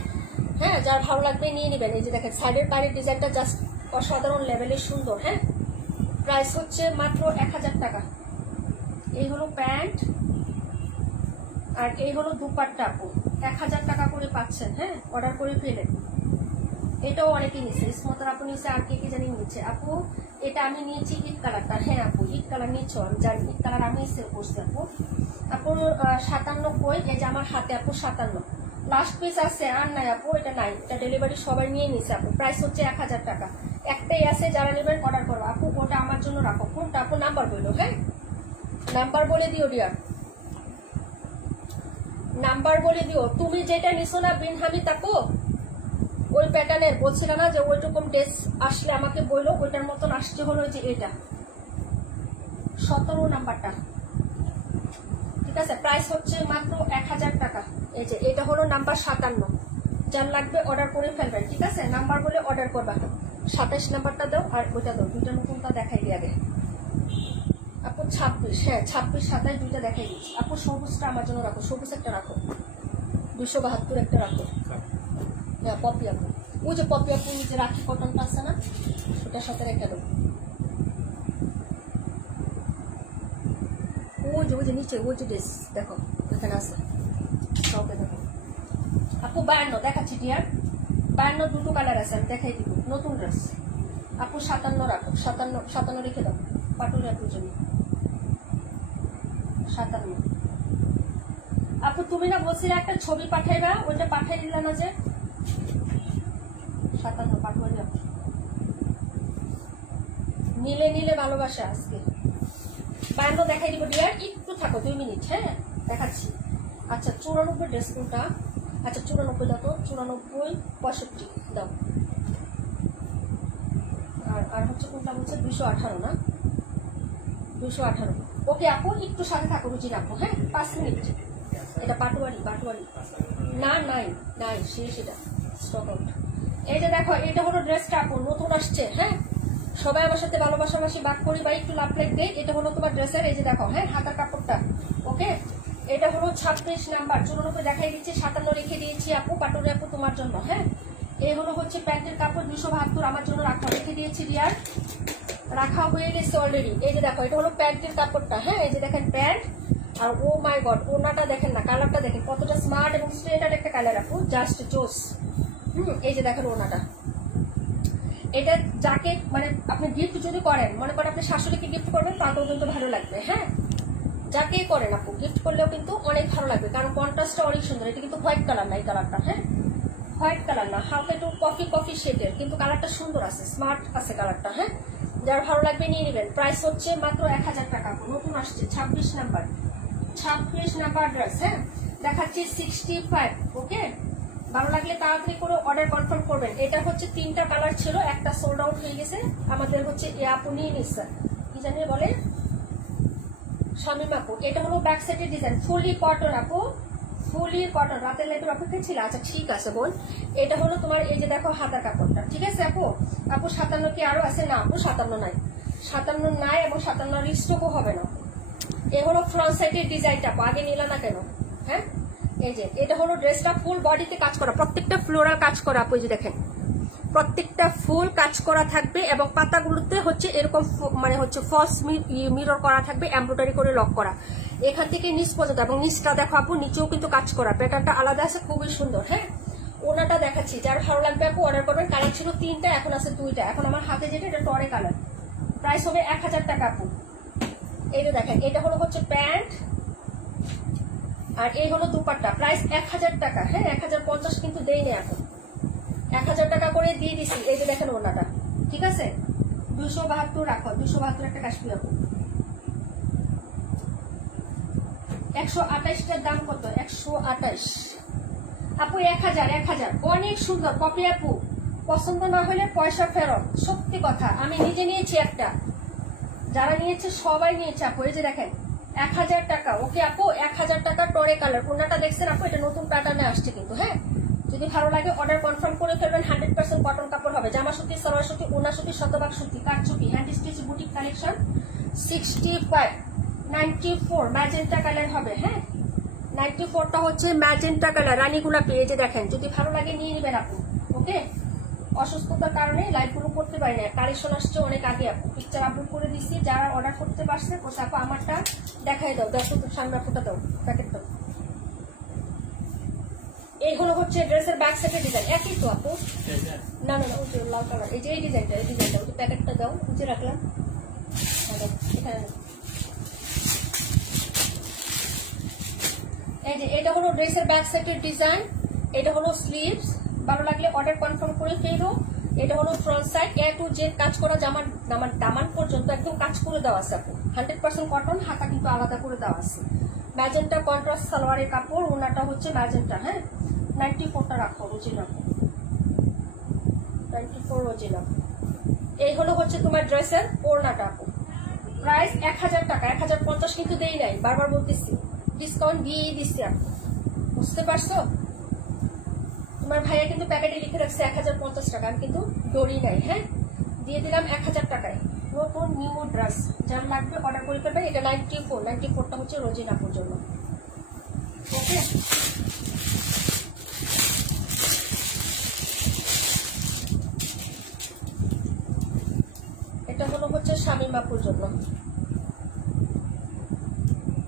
হ্যাঁ যার ভালো লাগবে নিয়ে নেবেন। এই যে দেখেন সাইডের পাড়ের ডিজাইনটা জাস্ট অসাধারণ লেভেলের সুন্দর। হ্যাঁ প্রাইস হচ্ছে মাত্র 1000 টাকা। এই হলো প্যান্ট, আর এই হলো দুপাট্টা আপু, 1000 টাকা করে পাচ্ছেন। হ্যাঁ অর্ডার করে ফেলেন। এটাও অনেকে নিচ্ছে, স্মতার আপু নিচ্ছে, আর কে জানি নিচ্ছে আপু। এটা আমি নিয়েছি ইট কালারটা। হ্যাঁ আপু ইট কালার নিচ্ছ, আমি জানি ইট কালার আমি সেল করছি আপু। আপুর 57 কই, এই যে আমার হাতে আপু 57 লাস্ট পিস আছে, আর নাই আপু, এটা নাই, এটা ডেলিভারি সবাই নিয়ে নিচ্ছে আপু। প্রাইস হচ্ছে 1000 টাকা। একটাই আছে, যারা নেবেন অর্ডার করো আপু। ওটা আমার জন্য রাখো। কোনটা আপু? নাম্বার বললো। হ্যাঁ নাম্বার বলে দিও ডিয়ার, নাম্বার বলে দিও। তুমি যেটা নিছো না বিন হামিদ আপু, ওই প্যাটার্নের বলছিল না যে ওইরকম ড্রেস আসলে আমাকে বললো, ওইটার মতন আসতে হলো যে এটা 17 নাম্বারটা, ঠিক আছে। প্রাইস হচ্ছে মাত্র 1000 টাকা। এই যে এটা হলো নাম্বার 57, যার লাগবে অর্ডার করে ফেলবেন, ঠিক আছে। নাম্বার বলে অর্ডার করবা। 27 নাম্বারটা দাও, আর ওইটা দাও, দুইটা নতুনটা দেখাই দিয়ে আগে আপু। 26, হ্যাঁ 26, 27 দুইটা দেখাই দিচ্ছি আপু। সবুজটা আমার জন্য রাখো, সবুজ একটা রাখো, 272 একটা রাখো। হ্যাঁ পপি আপু, ওই যে পপিয়া ফুল যে রাখি কটনটা আছে না, ওটার সাথে রেখে দেবো। ওই যে নিচে ওই যে ড্রেস দেখো এখানে আছে, কাউকে দেখো আপু। 52 দেখাচ্ছি ডিয়ার, 52 দুটো কালার আছে, আমি দেখাই দিব। নতুন ড্রেস আপু 57 রাখো, 57 রেখে দাও পাটুরি আপুর জন্য। 57 আপু তুমি না বলছিলে একটা ছবি পাঠাইবা, ওইটা পাঠাই দিলা না যে। 57 পাটুরি আপু, নীলে নীলে ভালোবাসা আজকে। 52 দেখাই দিব ডিয়ার, একটু থাকো 2 মিনিট। হ্যাঁ দেখাচ্ছি। আচ্ছা 94 ড্রেস কোনটা? আচ্ছা 94 দাও তো, 94 65 দাও। আর হচ্ছে কোনটা বলছে 218 না, 218। ওকে আপু একটু সাথে থাকো রুচি রাখো। হ্যাঁ 5 মিনিট। এটা পাটুয়ারি না, নাই সেটা স্টক আউট। এই যে দেখো এটা হলো ড্রেসটা আপু, নতুন আসছে। হ্যাঁ সবাই আমার সাথে ভালোবাসাবাসি বাক করি বা একটু লাভ লাইক দেয়। এটা হলো তোমার ড্রেসের, এই যে দেখো হ্যাঁ হাতার কাপড়টা। ওকে এটা হলো 26 নাম্বার, 94 দেখাই দিচ্ছি, 57 রেখে দিয়েছি আপু, পাটুরি আপু তোমার জন্য। হ্যাঁ এই হলো হচ্ছে প্যান্টের কাপড়, 272 আমার জন্য রাখা রেখে দিয়েছি ডিয়ার, রাখা হয়ে গেছে অলরেডি। এই যে দেখো এটা হলো প্যান্টের কাপড়টা। হ্যাঁ এই যে দেখেন প্যান্ট, আর ও মাই গড ওনাটা দেখেন না, কালারটা দেখেন কতটা স্মার্ট এবং স্ট্রেটার একটা কালার আপু, জাস্ট জোস। এই যে দেখেন ওনাটা, এটা যাকে মানে আপনি গিফট যদি করেন, মনে করেন আপনি শাশুড়িকে গিফট করবেন, তাতেও কিন্তু ভালো লাগবে। হ্যাঁ যাকেই করেন আপু গিফট করলেও কিন্তু অনেক ভালো লাগবে, কারণ কন্ট্রাস্টটা অনেক সুন্দর। এটা কিন্তু হোয়াইট কালার না, এই কালারটা হ্যাঁ হোয়াইট কালার না, হালকা একটু কফি শেডের, কিন্তু কালারটা সুন্দর আছে, স্মার্ট আছে কালারটা। হ্যাঁ যার ভালো লাগবে নিয়ে নেবেন। প্রাইস হচ্ছে মাত্র 1000 টাকা, নতুন আসছে 26 নাম্বার ড্রেস। হ্যাঁ দেখাচ্ছি 65। ওকে ভালো লাগলে তাড়াতাড়ি করে অর্ডার কনফার্ম করবেন। এটা হচ্ছে 3টা কালার ছিল, একটা সোল্ড আউট হয়ে গেছে আমাদের হচ্ছে আপু নিয়ে নিচ্ছে, কি জানি বলে শামিম আপু। এটা হলো ব্যাক সাইডের ডিজাইন, ফুলি কটন আপু, ফুলি কটন। রাতের লাইটের অপেক্ষা ছিল। আচ্ছা ঠিক আছে বোন, এটা হলো তোমার এই যে দেখো হাতার কাপড়টা। ঠিক আছে আপু। 57 কি আরো আছে? না আপু 57 নাই, 57 নাই এবং 57 স্টকও হবে না। এ হলো ফ্রন্ট সাইডের ডিজাইনটা, আগে নিলা না কেন? হ্যাঁ এই যে এটা হলো ড্রেসটা, ফুল বডিতে কাজ করা, প্রত্যেকটা ফ্লোরাল কাজ করা আপু, যে দেখেন প্রত্যেকটা ফুল কাজ করা থাকবে এবং পাতাগুলোতে হচ্ছে এরকম মানে হচ্ছে ফলস মিরর করা থাকবে, এমব্রয়ডারি করে লক করা এখান থেকে নিচ পর্যন্ত। এবং নিচটা দেখো আপু, নিচেও কিন্তু কাজ করা, প্যাটার্নটা আলাদা আছে, খুবই সুন্দর। হ্যাঁ ওনাটা দেখাচ্ছি, যার ভালো লাগবে আপু অর্ডার করবেন। কালার ছিল 3টা, এখন আছে 2টা। এখন আমার হাতে যেটা এটা টরে কালার, প্রাইস হবে 1000 টাকা আপু। এই যে দেখেন এটা হলো হচ্ছে প্যান্ট, আর এই হলো দুপাট্টা, প্রাইস 1000 টাকা। হ্যাঁ 1050 কিন্তু দেয়নি এখন, 1000 টাকা করে দিয়ে দিছি। এই যে দেখেন ওনাটা, ঠিক আছে 272 রাখো, 272 একটা কাশ্মীর আপু। 128টার দাম কত? 128 আপু, 1000 অনেক সুন্দর। কপি আপু পছন্দ না হলে পয়সা ফেরত, সত্যি কথা। আমি নিজে নিয়েছি একটা, যারা নিয়েছে সবাই নিয়েছে আপু। এই যে দেখেন 1000 টাকা। ওকে আপু 1000 টাকা টরে কালার। ওনাটা দেখছেন আপু, এটা নতুন প্যাটার্নে আসছে কিন্তু। হ্যাঁ যদি ভালো লাগে অর্ডার কনফার্ম করে ফেলবেন। 100% কটন কাপড় হবে, জামা সুতি, সালোয়ার সুতি, ওনা সুতি, শতভাগ সুতি, কারচুপি, hand stitch boutique collection. 65 94 magenta colour হবে। হ্যাঁ 94টা হচ্ছে ম্যাজেন্টা কালার, রানী গোলাপি। এই যে দেখেন, যদি ভালো লাগে নিয়ে নেবেন আপু। ওকে অসুস্থতার কারণে লাইভগুলো করতে পারি না, কালেকশন আসছে অনেক আগে আপু, পিকচার আপলোড করে দিচ্ছি। যারা অর্ডার করতে পারছে আপু আমারটা দেখাই দাও, দেখো তো সামনে আপুটা দাও, প্যাকেট দাও। এই হলো হচ্ছে ড্রেসের ব্যাক সাইডের ডিজাইন, একই তো আপু? না না ওই যে লাল কালার, এই যে এই ডিজাইনটা, ওই যে প্যাকেটটা দাও, নিচে রাখলাম। এই যে এটা হলো ড্রেসের ব্যাক সাইডের ডিজাইন, এটা হলো স্লিভস। ভালো লাগলে অর্ডার কনফার্ম করে ফেলো। এটা হলো front side, A to Z কাজ করা, দামান পর্যন্ত একদম কাজ করে দেওয়া আছে আপু। 100% কটন, হাতা কিন্তু আলাদা করে দেওয়া আছে। ম্যাজেন্টা কন্ট্রাস্ট সালোয়ারের কাপড়, ওনাটা হচ্ছে ম্যাজেন্টা। হ্যাঁ 94টা রাখো, রোজিন রাখো, 94 রোজিন রাখো। এই হলো হচ্ছে তোমার ড্রেসের ওড়নাটা আপু। প্রাইস 1000 টাকা, 1050 কিন্তু দেই নাই, বারবার বলতেছি, ডিসকাউন্ট দিয়ে দিচ্ছি আপু, বুঝতে পারছো? তোমার ভাইয়া কিন্তু প্যাকেটে লিখে রাখছে 1050 টাকা, আমি কিন্তু দড়ি নাই। হ্যাঁ দিয়ে দিলাম 1000 টাকায়, নতুন নিউ ড্রেস। যার লাগবে অর্ডার করে ফেলবেন। এটা 94টা হচ্ছে রোজিন আপুর জন্য। ওকে শামিমাপুর জন্য।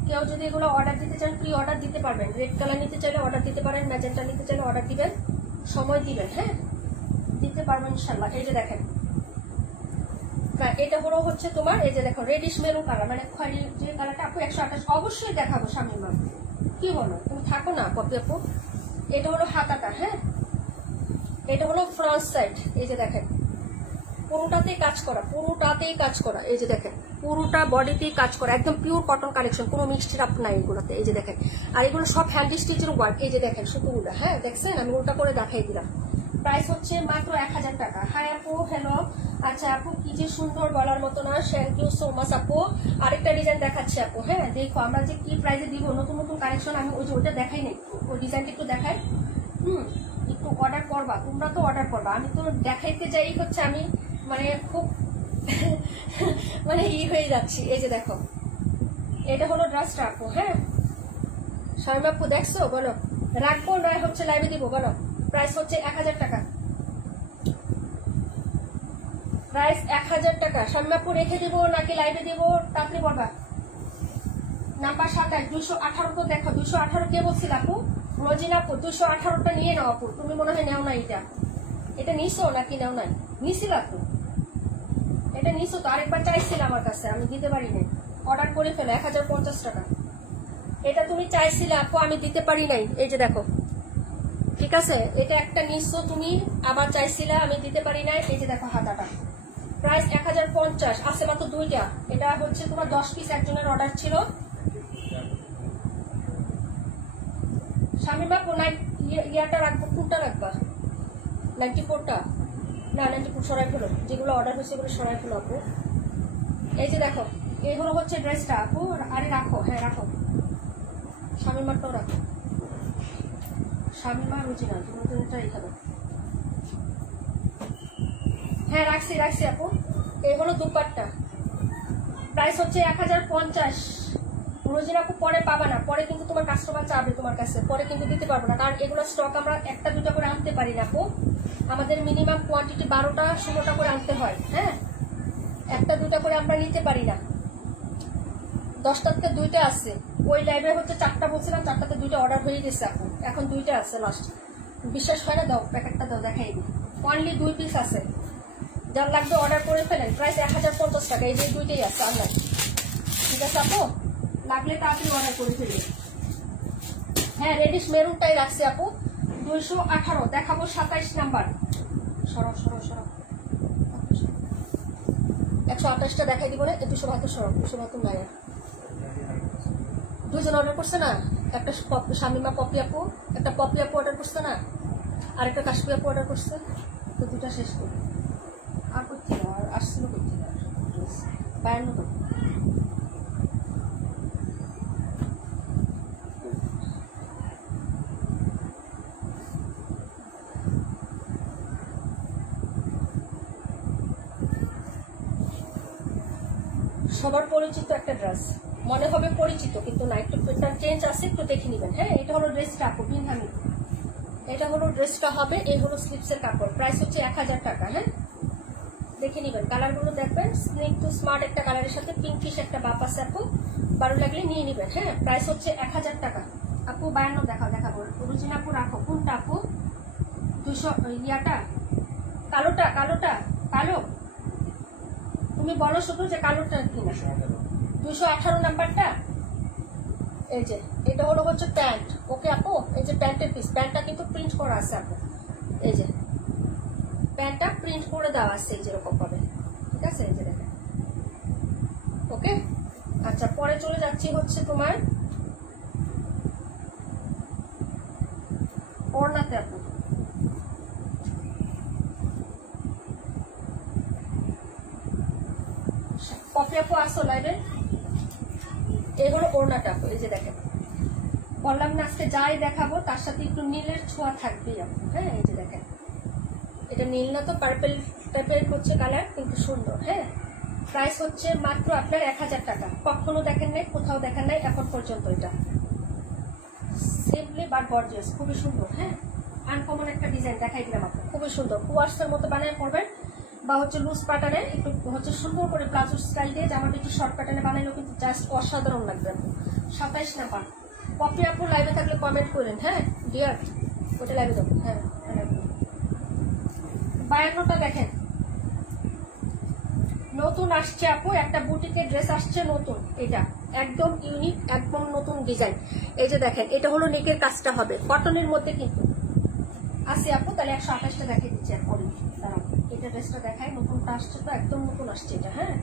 কেউ যদি এগুলো অর্ডার দিতে চান প্রি অর্ডার দিতে পারবেন। রেড কালার নিতে চাইলে অর্ডার দিতে পারেন, ম্যাজেন্টা নিতে চাইলে অর্ডার দিবেন, সময় দিবেন, হ্যাঁ দিতে পারবেন ইনশাল্লাহ। এই যে দেখেন এটা হলো হচ্ছে তোমার এই যে দেখো রেডিশ মেরুন কালার, মানে খয়েরি যে কালারটা আপু 128 অবশ্যই দেখাবো শামিমা, কি বলো তুমি থাকো না পপি আপু। এটা হলো হাতাটা, হ্যাঁ এটা হলো ফ্রন্ট সাইড। এই যে দেখেন পুরোটাতেই কাজ করা, পুরোটাতেই কাজ করা। এই যে দেখেন পুরোটা বডিতেই কাজ করা, একদম পিওর কটন কালেকশন, কোনো মিক্সড আপ নাই এগুলোতে। এই যে দেখেন আর এগুলো সব হ্যান্ড স্টিচের ওয়ার্ক। এই যে দেখেন সুতোগুলো, হ্যাঁ দেখছেন আমি উল্টা করে দেখাই দিলাম। প্রাইস হচ্ছে মাত্র 1000 টাকা। হাই আপু, হ্যালো। আচ্ছা আপু কি যে সুন্দর বলার মতো না, থ্যাংক ইউ সো মাচ আপু। আরেকটা ডিজাইন দেখাচ্ছি আপু, হ্যাঁ দেখো আমরা যে কি প্রাইসে দিব, নতুন নতুন কালেকশন। আমি ওই যে ওটা দেখাই নাই, ওই ডিজাইনটা একটু দেখাই। একটু অর্ডার করবা, তোমরা তো অর্ডার করবা, আমি তো দেখাইতে যাই হচ্ছে আমি মানে খুব মানে হয়ে যাচ্ছি। এই যে দেখো এটা হলো ড্রেসটা আপু, হ্যাঁ শামিমা আপু দেখছো বলো রাখবো নয় হচ্ছে লাইভে দিব বলো। প্রাইস হচ্ছে 1000 টাকা, প্রাইস 1000 টাকা। শামিমা আপু রেখে দিব নাকি লাইভে দিব তাড়াতাড়ি বলবা। নাম্বার 27 218 তো দেখো 218 কে বলছিল আপু? রোজিনা আপু 218টা নিয়ে নাও আপু, তুমি মনে হয় নেও না, এটা নিছো নাকি নেও নাই? নিছিলা তো, এটা নিছো তো, আরেকবার চাইছিল আমার কাছে আমি দিতে পারি নাই, অর্ডার করে ফেলো 1050 টাকা। এটা তুমি চাইছিলে আপু আমি দিতে পারি নাই। এই যে দেখো ঠিক আছে, এটা একটা নিছো তুমি আবার চাইছিলা আমি দিতে পারি নাই। এই যে দেখো হাতাটা, প্রাইস 1050 আছে মাত্র দুইটা। এটা হচ্ছে তোমার 10 পিস একজনের অর্ডার ছিল। শামিমা ইয়াটা রাখবো, কোনটা রাখবা? 94টা না 94 সরাই ফেলো, যেগুলো অর্ডার হয়েছে সেগুলো সরাই ফেলো আপু। এই যে দেখো এই হলো হচ্ছে ড্রেসটা আপু, আরে রাখো, হ্যাঁ রাখো, শামিমাটাও রাখো, শামিমা রুজিনা দুটোটা রেখে দাও। হ্যাঁ রাখছি রাখছি আপু। এই হলো দুপাট্টা, প্রাইস হচ্ছে 1050। রোজিনা আপু পরে পাবা না, পরে কিন্তু তোমার কাস্টমার চাবে তোমার কাছে, পরে কিন্তু দিতে পারবো না, কারণ এগুলো স্টক আমরা একটা দুটা করে আনতে পারি না আপু, আমাদের মিনিমাম কোয়ান্টিটি 12টা 16টা করে আনতে হয়, হ্যাঁ একটা দুটা করে আমরা নিতে পারি না। 10টাতে 2টা আছে, ওই লাইভে হচ্ছে 4টা বলছিলাম, 4টাতে 2টা অর্ডার হয়ে গেছে আপু, এখন 2টা আছে লাস্ট। বিশ্বাস হয় না, দাও প্যাকেটটা দাও দেখাই দিই, অনলি 2 পিস আছে, যার লাগবে অর্ডার করে ফেলেন। প্রাইস 1050 টাকা, এই যে 2টাই আছে অনলাইন, ঠিক আছে আপু লাগলে তাড়াতাড়ি অর্ডার করে ফেলবে। হ্যাঁ রেডিশ মেরুনটাই রাখছি আপু 218, দেখাবো 27 নাম্বার। সরো সরো সরো, 128টা দেখাই দিব না, 272 সরো, 272 নাই। দুজন অর্ডার করছে না, একটা শামিমা পপি আপু, একটা পপি আপু অর্ডার করছে না, আর একটা কাশ্মীর আপু অর্ডার করছে, তো 2টা শেষ করি। আর করছি না, আর আসছিল করছি না, 52 সবার পরিচিত একটা ড্রেস, মনে হবে পরিচিত কিন্তু না, একটু চেঞ্জ আছে, একটু দেখে নিবেন। হ্যাঁ এটা হলো ড্রেসটা আপু বিনহামি, এটা হলো ড্রেসটা হবে, এই হলো স্লিপসের কাপড়। প্রাইস হচ্ছে 1000 টাকা। হ্যাঁ দেখে নিবেন, কালারগুলো দেখবেন, স্নিক টু স্মার্ট একটা কালারের সাথে পিঙ্কিশ একটা বাপ আছে আপু, ভালো লাগলে নিয়ে নিবেন। হ্যাঁ প্রাইস হচ্ছে 1000 টাকা আপু। 52 দেখাবো, রুজিনা আপু রাখো, কোনটা আপু? 200 ইয়াটা কালোটা, কালোটা কালো, তুমি বলো শুধু যে কালোটা কিনা। 218 নাম্বারটা, এই যে এটা হলো হচ্ছে প্যান্ট, ওকে আপু এই যে প্যান্টের পিস, প্যান্টটা কিন্তু প্রিন্ট করা আছে আপু, এই যে প্যান্টটা প্রিন্ট করে দেওয়া আছে যেরকম পাবে, ঠিক আছে এই যে দেখেন, ওকে। আচ্ছা পরে চলে যাচ্ছি হচ্ছে তোমার ওড়নাতে আপু, পপি আপু আসো লাইভে। এই হলো ওড়নাটা আপু, এই যে দেখেন, বললাম না আজকে যাই দেখাবো তার সাথে একটু নীলের ছোঁয়া থাকবেই আপু। হ্যাঁ এই যে দেখেন, এটা নীল না তো পার্পেল টাইপের হচ্ছে কালার, কিন্তু সুন্দর। হ্যাঁ প্রাইস হচ্ছে মাত্র আপনার 1000 টাকা। কখনো দেখেন নাই, কোথাও দেখেন নাই এখন পর্যন্ত, এটা সিম্পলি বাট গর্জিয়াস, খুবই সুন্দর। হ্যাঁ আনকমন একটা ডিজাইন দেখাই দিলাম আপু, খুবই সুন্দর, কুয়াশার মতো বানিয়ে পড়বেন, বা হচ্ছে লুজ প্যাটার্নে একটু হচ্ছে সুন্দর করে প্লাজো স্টাইল দিয়ে জামাটা একটু শর্ট প্যাটার্নে বানাইলেও কিন্তু জাস্ট অসাধারণ লাগবে। 27 নাম্বার পপি আপু লাইভে থাকলে কমেন্ট করেন। হ্যাঁ ডিয়ার ওটা লাইভে দেবো। হ্যাঁ 52টা দেখেন নতুন আসছে আপু, একটা বুটিকের ড্রেস আসছে নতুন, এটা একদম ইউনিক, একদম নতুন ডিজাইন। এই যে দেখেন এটা হলো নেকের কাজটা হবে কটনের মধ্যে কিন্তু আসি আপু। তাহলে 128টা দেখিয়ে দিচ্ছি এখন। এটা ড্রেসটা দেখাই, নতুনটা আসছে তো, একদম নতুন আসছে এটা। হ্যাঁ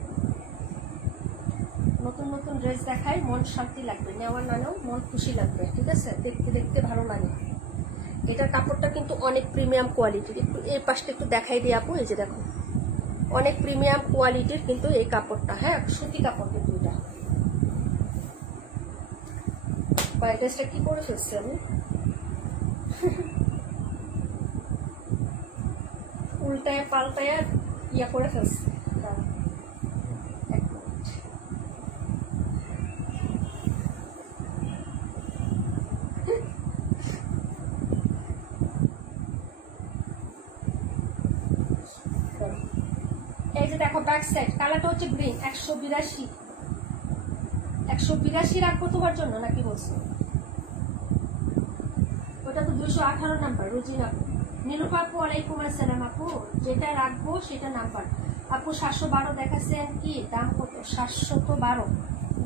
নতুন নতুন ড্রেস দেখাই, মন শান্তি লাগবে, নেওয়ার নানেও মন খুশি লাগবে। ঠিক আছে, দেখতে দেখতে ভালো লাগে। এটার কাপড়টা কিন্তু অনেক প্রিমিয়াম কোয়ালিটির। একটু এই পাশটা একটু দেখাই দিই আপু। এই যে দেখো অনেক প্রিমিয়াম কোয়ালিটির কিন্তু এই কাপড়টা। হ্যাঁ সুতি কাপড় কিন্তু এটা। এই ড্রেসটা কি করে ফেলছি আমি, উল্টায় পাল্টায় ইয়া করে ফেলছি। এই যে দেখো ব্যাক সাইড কালারটা হচ্ছে গ্রিন। 182 রাখবো তোমার জন্য নাকি বলছো? ওটা তো 218 নাম্বার রুজিন আপু। নীলুফা আপু ওয়ালাইকুম আসসালাম আপু। যেটা রাখবো সেটা নাম্বার আপু। 712 দেখাচ্ছেন কি দাম কত? 712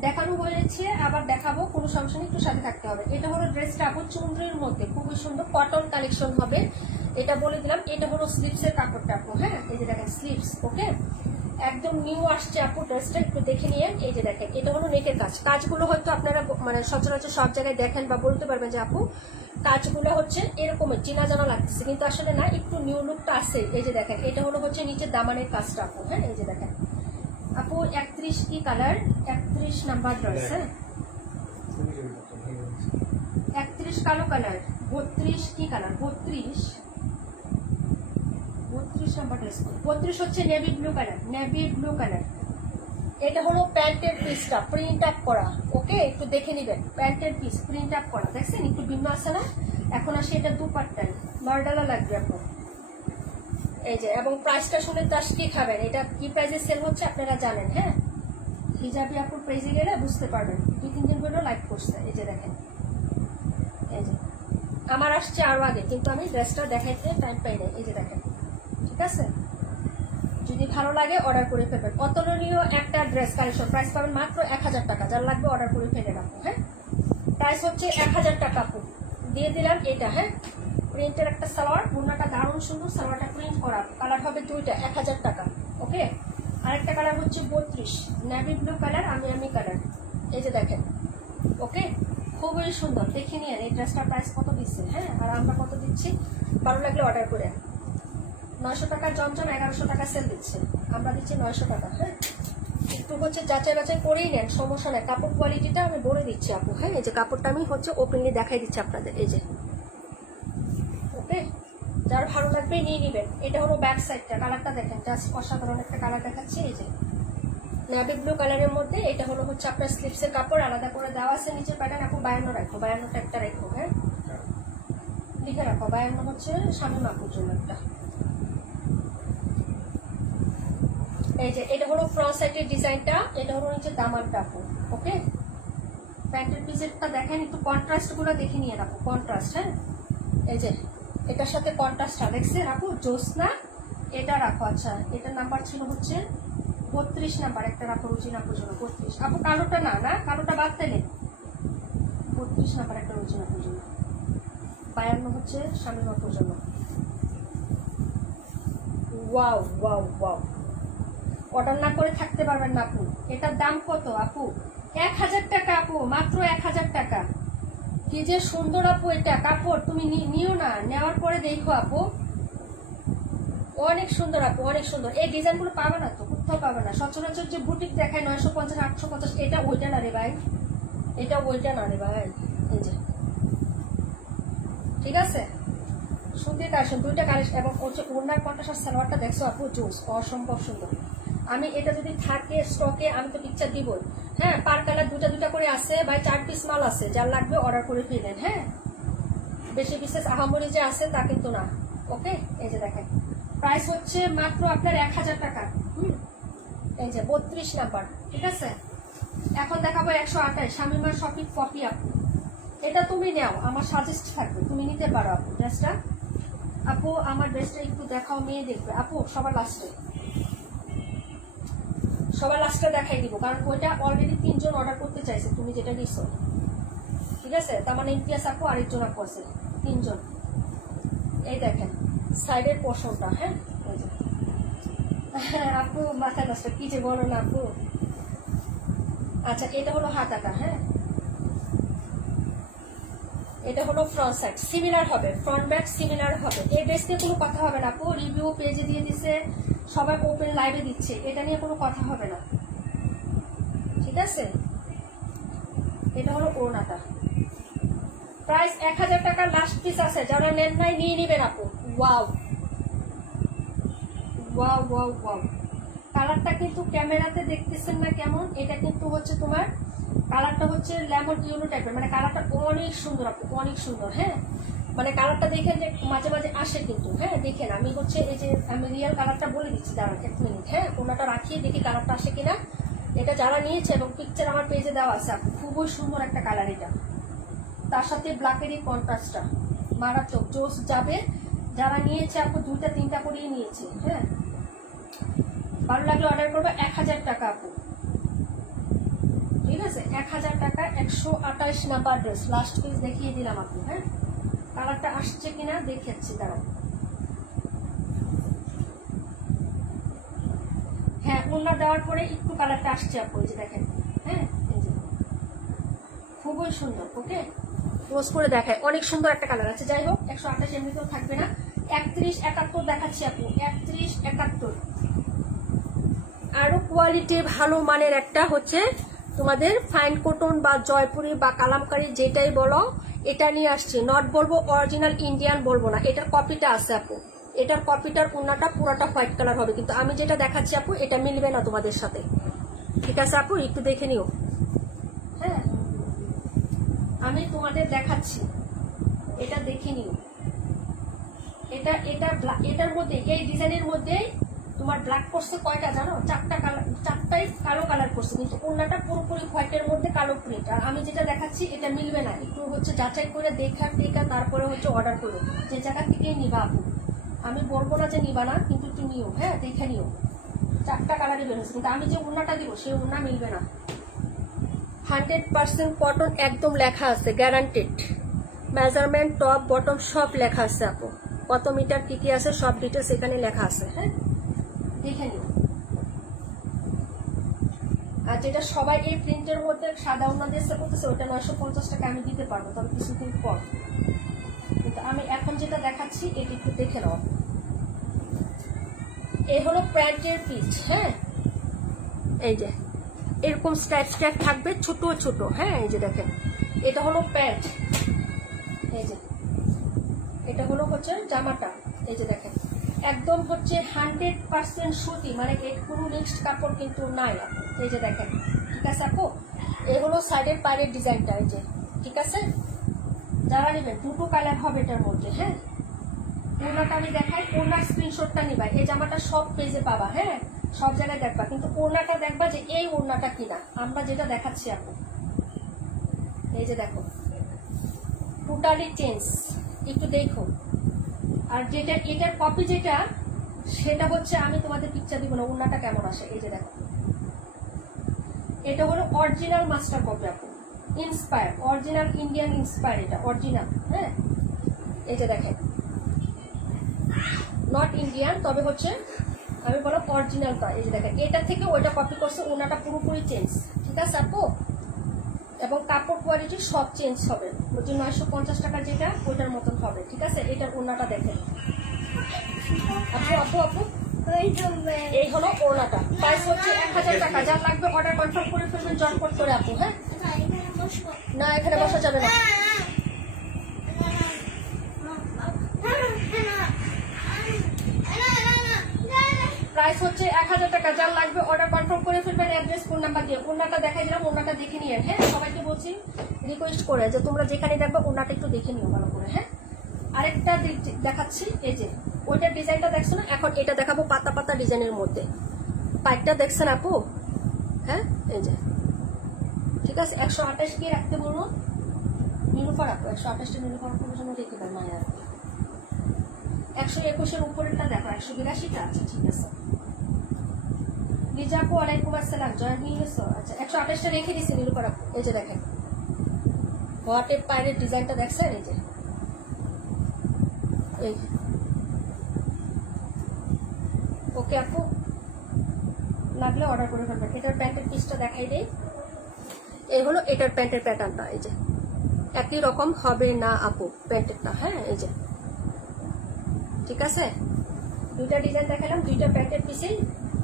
দেখানো হয়েছে, আবার দেখাবো, কোনো সমস্যা নেই, একটু সাথে থাকতে হবে। এটা হলো ড্রেসটা আপু চুনরির মধ্যে, খুবই সুন্দর কটন কালেকশন হবে, এটা বলে দিলাম। এটা হলো স্লিপসের কাপড়টা আপু। হ্যাঁ এই যে দেখেন স্লিপস, ওকে একদম নিউ আসছে আপু ড্রেসটা, একটু দেখে নিয়ে। এই যে দেখেন এটা হলো নেকের কাজ। কাজগুলো হয়তো আপনারা মানে সচরাচর সব জায়গায় দেখেন বা বলতে পারবেন যে আপু কাজগুলো হচ্ছে এরকমের চেনা জানা লাগতেছে, কিন্তু আসলে না, একটু নিউ লুকটা আছে। এই যে দেখেন এটা হলো হচ্ছে নিচের দামানের কাজটা আপু। হ্যাঁ এই যে দেখেন আপু 31 কি কালার? 31 number dress. হ্যাঁ 31 কালো কালার। 32 কি কালার? 32 number dress. 32 হচ্ছে navy blue colour. Navy blue colour. এটা হলো প্যান্টের পিসটা প্রিন্ট আপ করা, ওকে একটু দেখে নিবেন। প্যান্টের পিস প্রিন্ট আপ করা, দেখছেন একটু ভিন্ন আছে না? এখন আসে এটা দুপাট্টায় নরডালা লাগবে আপু। এই যে, এবং প্রাইসটা শুনে তাস কি খাবেন, এটা কি প্রাইসে সেল হচ্ছে আপনারা জানেন। হ্যাঁ হিজাবি আপুর প্রাইসে গেলে বুঝতে পারবেন। 2-3 দিন হলো লাইভ করছে। এই যে দেখেন, এই যে আমার আসছে আরো আগে, কিন্তু আমি ড্রেসটা দেখাইতে টাইম পাই না। এই যে দেখেন, ঠিক আছে, যদি ভালো লাগে অর্ডার করে ফেলবেন। অতুলনীয় একটা ড্রেস কালেকশন, প্রাইস পাবেন মাত্র 1000 টাকা। যার লাগবে অর্ডার করে ফেলে রাখবো। হ্যাঁ প্রাইস হচ্ছে 1000 টাকা আপু, দিয়ে দিলাম এটা। হ্যাঁ প্রিন্টের একটা সালোয়ার, বুনাটা দারুণ সুন্দর, সালোয়ারটা প্রিন্ট করা, কালার হবে দুইটা, 1000 টাকা। ওকে আরেকটা কালার হচ্ছে 32 নেভি ব্লু কালার, আমি কালার। এই যে দেখেন, ওকে খুবই সুন্দর, দেখে নিয়ে এই ড্রেসটার প্রাইস কত দিচ্ছে। হ্যাঁ আর আমরা কত দিচ্ছি, ভালো লাগলে অর্ডার করে। 900 টাকা জমজম, 1100 টাকা সেল দিচ্ছে, আমরা দিচ্ছি 900 টাকা। হ্যাঁ একটু হচ্ছে যাচাই বাছাই করেই নেন, সমস্যা নেই। কাপড় কোয়ালিটিটা আমি বলে দিচ্ছি আপু। হ্যাঁ এই যে কাপড়টা আমি হচ্ছে ওপেনলি দেখাই দিচ্ছি আপনাদের। এই যে ওকে যার ভালো লাগবে নিয়ে নিবেন। এটা হলো ব্যাক সাইডটা, কালারটা দেখেন জাস্ট অসাধারণ একটা কালার দেখাচ্ছি। এই যে নেভি ব্লু কালারের মধ্যে, এটা হলো হচ্ছে আপনার স্লিপসের কাপড়, আলাদা করে দেওয়া আছে নিচের প্যাটার্ন। আপু 52 রাখো, 52টা একটা রাখো। হ্যাঁ লিখে রাখো, 52 হচ্ছে স্বামী মাপুর জন্য একটা। এই যে এটা হলো ফ্রন্ট সাইডের ডিজাইনটা, এটা হলো নিচে দামানটা আপু। ওকে প্যান্টের পিসেরটা দেখেন, একটু কন্ট্রাস্ট গুলো দেখে নিয়ে রাখো, কন্ট্রাস্ট। হ্যাঁ এই যে এটার সাথে কন্ট্রাস্টটা দেখছে রাখো, জোসনা এটা রাখো। আচ্ছা এটার নাম্বার ছিল হচ্ছে 32 নাম্বার, একটা রাখো রুচি নাম্বার জন্য 32 আপু। কালোটা না, না কালোটা বাদ দিলে 32 নাম্বার একটা রুচি নাম্বার জন্য, 52 হচ্ছে স্বামী মাপুর জন্য। ওয়াও ওয়াও ওয়াও, অর্ডার না করে থাকতে পারবেন না আপু। এটার দাম কত আপু? 1000 টাকা আপু, মাত্র 1000 টাকা। কি যে সুন্দর আপু এটা কাপড়, তুমি নিও না, নেওয়ার পরে দেখো আপু, অনেক সুন্দর আপু, অনেক সুন্দর। এই ডিজাইনগুলো পাবে না তো, কোথাও পাবে না। সচরাচর যে বুটিক দেখায় 950 850, এটা ওইটা না রে ভাই, এটা ওইটা না রে ভাই। এই যে ঠিক আছে, সুন্দর কালেকশন, দুইটা কালেকশন, এবং হচ্ছে ওনার কন্ট্রাস্ট সালোয়ারটা দেখছো আপু, জোস, অসম্ভব সুন্দর। আমি এটা যদি থাকে স্টকে আমি তো পিকচার দিবই। হ্যাঁ পার কালার দুটা করে আছে ভাই, 4 পিস মাল আছে, যার লাগবে অর্ডার করে ফেলেন। হ্যাঁ বেশি বিশেষ আহামরি যে আছে তা কিন্তু না। ওকে এই যে দেখেন প্রাইস হচ্ছে মাত্র আপনার 1000 টাকা। এই যে 32 নাম্বার, ঠিক আছে। এখন দেখাবো 128 শামিমার শপিং কপি আপু। এটা তুমি নাও, আমার সাজেস্ট থাকবে, তুমি নিতে পারো আপু ড্রেসটা। আপু আমার ড্রেসটা একটু দেখাও, মেয়ে দেখবে আপু। সবার লাস্টে দেখাই দিব, কারণ ওইটা অলরেডি 3 জন অর্ডার করতে চাইছে তুমি যেটা দিছো, ঠিক আছে। তার মানে ইমতিয়াজ আপু আরেকজন আপু আছে, 3 জন। এই দেখেন সাইডের পোর্শনটা, হ্যাঁ আপু মাথা নষ্ট, কি যে বলো না আপু। আচ্ছা এটা হলো হাতাটা, হ্যাঁ এটা হলো ফ্রন্ট সাইড, সিমিলার হবে, ফ্রন্ট ব্যাক সিমিলার হবে। এই ড্রেস নিয়ে কোনো কথা হবে না আপু, রিভিউ পেজে দিয়ে দিচ্ছে, সবাই ওপেন লাইভে দিচ্ছে, এটা নিয়ে কোনো কথা হবে না, ঠিক আছে। এটা হলো ওড়নাটা, প্রাইস 1000 টাকা লাস্ট পিস আছে, যারা নেন নাই নিয়ে নিবেন আপু। ওয়াও ওয়াও ওয়াও ওয়াও, কালারটা কিন্তু ক্যামেরাতে দেখতেছেন না কেমন, এটা কিন্তু হচ্ছে তোমার কালারটা হচ্ছে লেমন ইয়েলো টাইপের, মানে কালারটা অনেক সুন্দর আপু, অনেক সুন্দর। হ্যাঁ মানে কালারটা দেখেন যে মাঝে মাঝে আসে কিন্তু, হ্যাঁ দেখেন আমি হচ্ছে এই যে আমি রিয়েল কালারটা বলে দিচ্ছি, দাঁড়ান 1 মিনিট, হ্যাঁ ওনাটা রাখিয়ে দেখি কালারটা আসে কিনা। এটা যারা নিয়েছে এবং পিকচার আমার পেজে দেওয়া আছে আপু, খুবই সুন্দর একটা কালার এটা, তার সাথে ব্ল্যাকেরই কন্ট্রাস্টটা মারাত্মক জোস যাবে। যারা নিয়েছে আপু 2টা 3টা করেই নিয়েছে, হ্যাঁ ভালো লাগলে অর্ডার করবো। 1000 টাকা আপু, ঠিক আছে 1000 টাকা। 128 নাম্বার ড্রেস, লাস্ট পিস দেখিয়ে দিলাম আপু। হ্যাঁ কালারটা আসছে কিনা দেখেছি, দাঁড়াও। হ্যাঁ ওড়না দেওয়ার পরে একটু কালারটা আসছে আপু, এই যে দেখেন, হ্যাঁ এই যে খুবই সুন্দর। ওকে রোজ করে দেখায়, অনেক সুন্দর একটা কালার আছে। যাই হোক 128 এমনিতেও থাকবে না। 3171 দেখাচ্ছি আপু, 3171। আরো কোয়ালিটি ভালো মানের একটা হচ্ছে তোমাদের ফাইন কটন বা জয়পুরি বা কালামকারী যেটাই বলো, এটা নিয়ে আসছি। নট বলবো অরিজিনাল ইন্ডিয়ান বলবো না, এটার কপিটা আছে আপু, এটার কপিটার ওড়নাটা পুরাটা হোয়াইট কালার হবে, কিন্তু আমি যেটা দেখাচ্ছি আপু এটা মিলবে না তোমাদের সাথে, ঠিক আছে আপু একটু দেখে নিও। হ্যাঁ আমি তোমাদের দেখাচ্ছি, এটা দেখে নিও। এটার মধ্যে এই ডিজাইনের মধ্যে তোমার ব্ল্যাক করছে কয়টা জানো, 4টা কালার, 4টাই কালো কালার করছে, কিন্তু ওড়নাটা পুরোপুরি হোয়াইটের মধ্যে কালো প্রিন্ট। আর আমি যেটা দেখাচ্ছি এটা মিলবে না, একটু হচ্ছে যাচাই করে দেখা তারপরে হচ্ছে অর্ডার করো, যে জায়গা থেকে নিবা আপু। আমি বলবো না যে নিবা না, কিন্তু তুমিও হ্যাঁ দেখে নিও। 4টা কালারই বের হচ্ছে, কিন্তু আমি যে ওড়নাটা দিব সেই ওড়না মিলবে না। 100% কটন একদম লেখা আছে, গ্যারান্টেড। মেজারমেন্ট টপ বটম সব লেখা আছে আপু, কত মিটার কি কি আছে সব ডিটেলস এখানে লেখা আছে, হ্যাঁ দেখে নিও। আর যেটা সবাই এই প্রিন্টের মধ্যে সাদা ওড়না দিয়ে করতেছে ওটা 950 টাকা আমি দিতে পারবো, তবে কিছুদিন পর। কিন্তু আমি এখন যেটা দেখাচ্ছি এটা একটু দেখে নাও। এই হলো প্যান্টের পিস, হ্যাঁ এই যে এরকম স্ট্রাইপ স্ট্রাইপ থাকবে ছোট ছোট, হ্যাঁ এই যে দেখেন এটা হলো প্যান্ট, এই যে এটা হলো হচ্ছে জামাটা, এই যে দেখেন একদম হচ্ছে 100% সুতি, মানে এর কোনো মিক্সড কাপড় কিন্তু নাই আপু, এই যে দেখেন, ঠিক আছে আপু। এই হলো সাইডের পায়ের ডিজাইনটা, এই যে ঠিক আছে। যারা নেবেন 2টো কালার হবে এটার মধ্যে, হ্যাঁ ওড়নাটা আমি দেখাই, ওড়নার স্ক্রিনশটটা নিবা। এই জামাটা সব পেজে পাবা, হ্যাঁ সব জায়গায় দেখবা, কিন্তু ওড়নাটা দেখবা যে এই ওড়নাটা কিনা আমরা যেটা দেখাচ্ছি আপু, এই যে দেখো টোটালি চেঞ্জ, একটু দেখো। আর যেটা এটার কপি যেটা সেটা হচ্ছে আমি তোমাদের পিকচার দিব না, ওড়নাটা কেমন আসে, এই যে দেখো এটা হলো অরিজিনাল মাস্টার কপি আপু, ইন্সপায়ার অরিজিনাল ইন্ডিয়ান ইন্সপায়ার, এটা অরিজিনাল, হ্যাঁ এই যে দেখেন নট ইন্ডিয়ান, তবে হচ্ছে আমি বলো অরিজিনালটা, এই যে দেখেন এটা থেকে ওইটা কপি করছে, ওড়নাটা পুরোপুরি চেঞ্জ, ঠিক আছে আপু। এবং কাপড় কোয়ালিটি সব চেঞ্জ হবে, ওই 950 টাকা যেটা ওইটার মতন হবে, ঠিক আছে। এটার ওড়নাটা দেখেন আপু আপু আপু, এই হলো ওড়নাটা, প্রাইস হচ্ছে 1000 টাকা। যা লাগবে অর্ডার কনফার্ম করে ফেলবেন জটপট করে আপু, হ্যাঁ না এখানে বসা যাবে না। প্রাইস হচ্ছে 1000 টাকা, যার লাগবে অর্ডার কনফার্ম করে ফেলবেন অ্যাড্রেস ফোন নাম্বার দিয়ে। ওড়নাটা দেখাই দিলাম, ওড়নাটা দেখে নিয়ে, হ্যাঁ সবাইকে বলছি রিকোয়েস্ট করে যে তোমরা যেখানে দেখবে ওড়নাটা একটু দেখে নিও ভালো করে, হ্যাঁ আরেকটা দেখাচ্ছি, এই যে ওইটা ডিজাইনটা দেখছো না, এখন এটা দেখাবো পাতা পাতা ডিজাইনের মধ্যে। পাইপটা দেখছেন আপু? হ্যাঁ, এই যে ঠিক আছে। 128 কি রাখতে বলবো নীলুফার আপু, 128টা নীলুফার আপুর জন্য রেখে দেন মায়া। 121-এর উপরেরটা দেখো, 182টা। আচ্ছা ঠিক আছে। লিজা আপু ওয়ালাইকুম আসসালাম, জয়েন হয়ে গেছো? আচ্ছা 128টা রেখে দিছি নীলুফার আপু। এই যে দেখেন হোয়াটের পায়ের ডিজাইনটা দেখছেন, এই যে এই। ওকে আপু, লাগলে অর্ডার করে ফেলবেন। এটার প্যান্টের পিসটা দেখাই দেই। এই হলো এটার প্যান্টের প্যাটার্নটা, এই যে একই রকম হবে না আপু প্যান্টেরটা। হ্যাঁ, এই যে ঠিক আছে। দুইটা ডিজাইন দেখালাম, দুইটা প্যান্টের পিসেই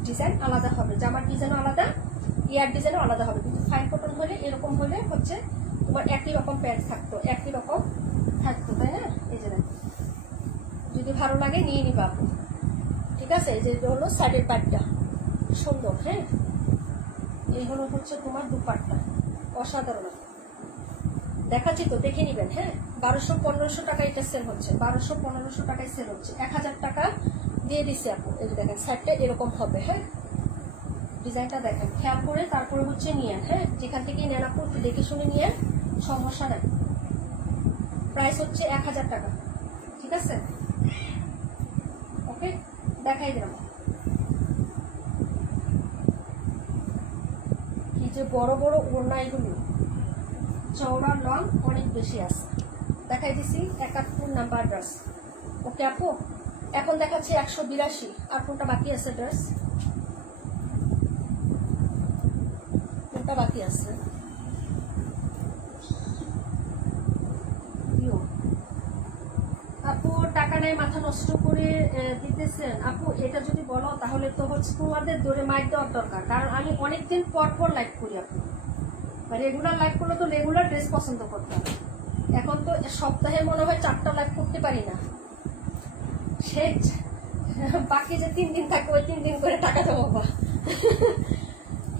ডিজাইন আলাদা হবে, জামার ডিজাইনও আলাদা, ইয়ার ডিজাইনও আলাদা হবে। কিন্তু ফাইন কটন হলে এরকম হলে হচ্ছে তোমার একই রকম প্যান্ট থাকতো, একই রকম থাকতো, তাই না? এই যে যদি ভালো লাগে নিয়ে নিবা আপু, ঠিক আছে। এই যে হলো সাইডের পাটটা সুন্দর। হ্যাঁ, এই হলো হচ্ছে তোমার দুপাট্টা, অসাধারণ। দেখাচ্ছি তো, দেখে নিবেন। হ্যাঁ, 1200-1500 টাকা এটা সেল হচ্ছে, 1200-1500 টাকায় সেল হচ্ছে। 1000 টাকা দিয়ে দিছি আপু। এই যে দেখেন সাইডটা এরকম হবে। হ্যাঁ, ডিজাইনটা দেখেন, খেয়াল করে তারপরে হচ্ছে নিয়ে। হ্যাঁ, যেখান থেকে নেন আপু একটু দেখে শুনে নিয়ে, সমস্যা নাই। প্রাইস হচ্ছে 1000 টাকা, ঠিক আছে। ওকে, দেখাই দিলাম। কি যে বড় বড় ওড়না, এগুলো চওড়া লং অনেক বেশি আছে। দেখাই দিছি 71 নাম্বার ড্রেস। ওকে আপু, এখন দেখাচ্ছি 182। আর কোনটা বাকি আছে ড্রেস? কোনটা বাকি আছে? আপু টাকা নেই মাথা নষ্ট করে দিতেছেন আপু, এটা যদি বলো তাহলে তো হচ্ছে তোমাদের দৌড়ে মাইক দেওয়ার দরকার। কারণ আমি অনেকদিন পর পর লাইভ করি আপু, রেগুলার লাইভ করলে তো রেগুলার ড্রেস পছন্দ করতাম। এখন তো সপ্তাহে মনে হয় 4টা লাইভ করতে পারি না। সে বাকি যে 3 দিন থাকে ওই 3 দিন করে টাকা জমাবো।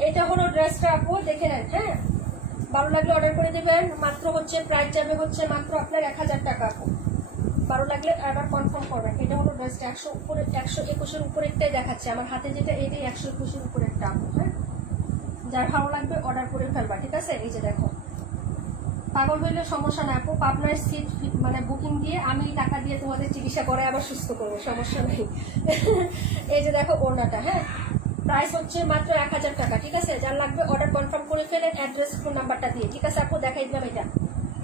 এটা হলো ড্রেসটা আপু, দেখে নেন। হ্যাঁ, ভালো লাগলে অর্ডার করে দেবেন। মাত্র হচ্ছে প্রাইস যাবে হচ্ছে মাত্র আপনার 1000 টাকা আপু। ভালো লাগলে অর্ডার কনফার্ম করবেন। এটা হলো ড্রেসটা 121-এর উপরে একটাই দেখাচ্ছে আমার হাতে, যেটা এটাই 121-এর উপরে একটা আপু। হ্যাঁ, যার ভালো লাগবে অর্ডার করে ফেলবা, ঠিক আছে। এই যে দেখো, পাগল হইলে সমস্যা নাই আপু, পাবনার সিট মানে বুকিং দিয়ে আমি টাকা দিয়ে তোমাদের চিকিৎসা করে আবার সুস্থ করবো, সমস্যা নেই। এই যে দেখো ওড়নাটা। হ্যাঁ, প্রাইস হচ্ছে মাত্র 1000 টাকা, ঠিক আছে। যার লাগবে অর্ডার কনফার্ম করে ফেলেন অ্যাড্রেস ফোন নাম্বারটা দিয়ে, ঠিক আছে আপু। দেখাই দিলাম এটা।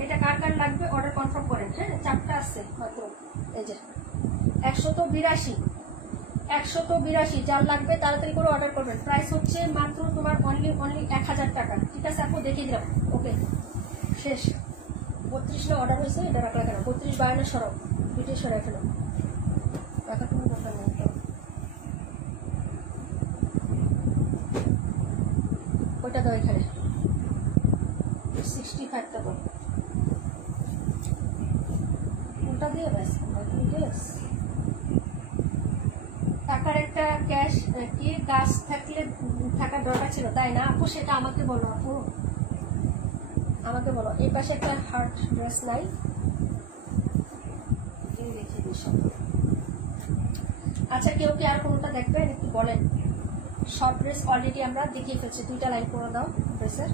এটা কার কার লাগবে অর্ডার কনফার্ম করেন। হ্যাঁ, 4টা আছে মাত্র। এই যে 182, যার লাগবে তাড়াতাড়ি করে অর্ডার করবেন। প্রাইস হচ্ছে মাত্র তোমার অনলি 1000 টাকা, ঠিক আছে আপু। দেখিয়ে দিলাম। ওকে, শেষ। 32 অর্ডার হয়েছে, এটা রাখলা কেন? 32-52 সরব, দুটোই সরাই ফেলো, রাখা কোনো দরকার নেই। ওইটা দাও এখানে, 65টা দাও, ওটা দিয়ে ব্যাস। টাকার একটা ক্যাশ কি গাছ থাকলে থাকার দরকার ছিল, তাই না আপু? সেটা আমাকে বলো আপু, আমাকে বলো। এই পাশে একটা হার্ট ড্রেস নাই, দেখিয়ে দিই সব। আচ্ছা, কেউ কি আর কোনটা দেখবেন একটু বলেন? শর্ট ড্রেস অলরেডি আমরা দেখিয়ে ফেলছি, 2টা লাইন করে দাও ড্রেসের।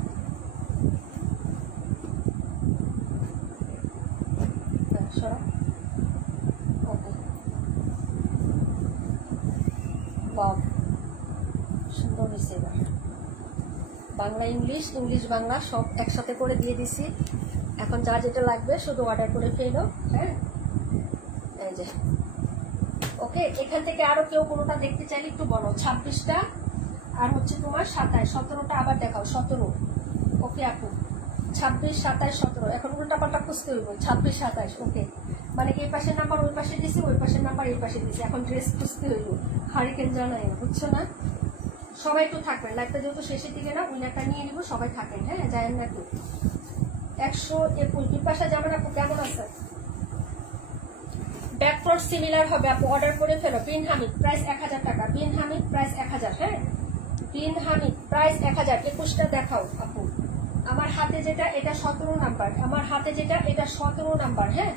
ওকে, সুন্দর হয়েছে। এবার বাংলা ইংলিশ, ইংলিশ বাংলা সব একসাথে করে দিয়ে দিছি। এখন যা যেটা লাগবে শুধু অর্ডার করে ফেলো। হ্যাঁ, এই যে ওকে। এখান থেকে আরো কেউ কোনোটা দেখতে চাইলে একটু বলো। 26টা আর হচ্ছে তোমার 27, 17টা আবার দেখাও। 17, ওকে আপু। 26, 27, 17 এখন উল্টা পাল্টা খুঁজতে হইব। 26, 27, ওকে। মানে এই পাশের নাম্বার ওই পাশে দিছি, ওই পাশের নাম্বার এই পাশে দিছি, এখন ড্রেস খুঁজতে হইব। হারিকেন জানাই না, বুঝছো না? সবাই একটু থাকবেন, লাইভটা যেহেতু শেষের দিকে না, উইনারটা নিয়ে নিব। সবাই থাকেন, হ্যাঁ, যায় না একটু। 121 দুই পাশে যাবেন আপু। কেমন আছে? ব্যাকফ্রন্ট সিমিলার হবে আপু, অর্ডার করে ফেলো। বিন হামিদ, প্রাইস 1000 টাকা। বিন হামিদ, প্রাইস 1000। হ্যাঁ, বিন হামিদ, প্রাইস 1000। 21টা দেখাও আপু। আমার হাতে যেটা এটা 17 নাম্বার, আমার হাতে যেটা এটা 17 নাম্বার। হ্যাঁ,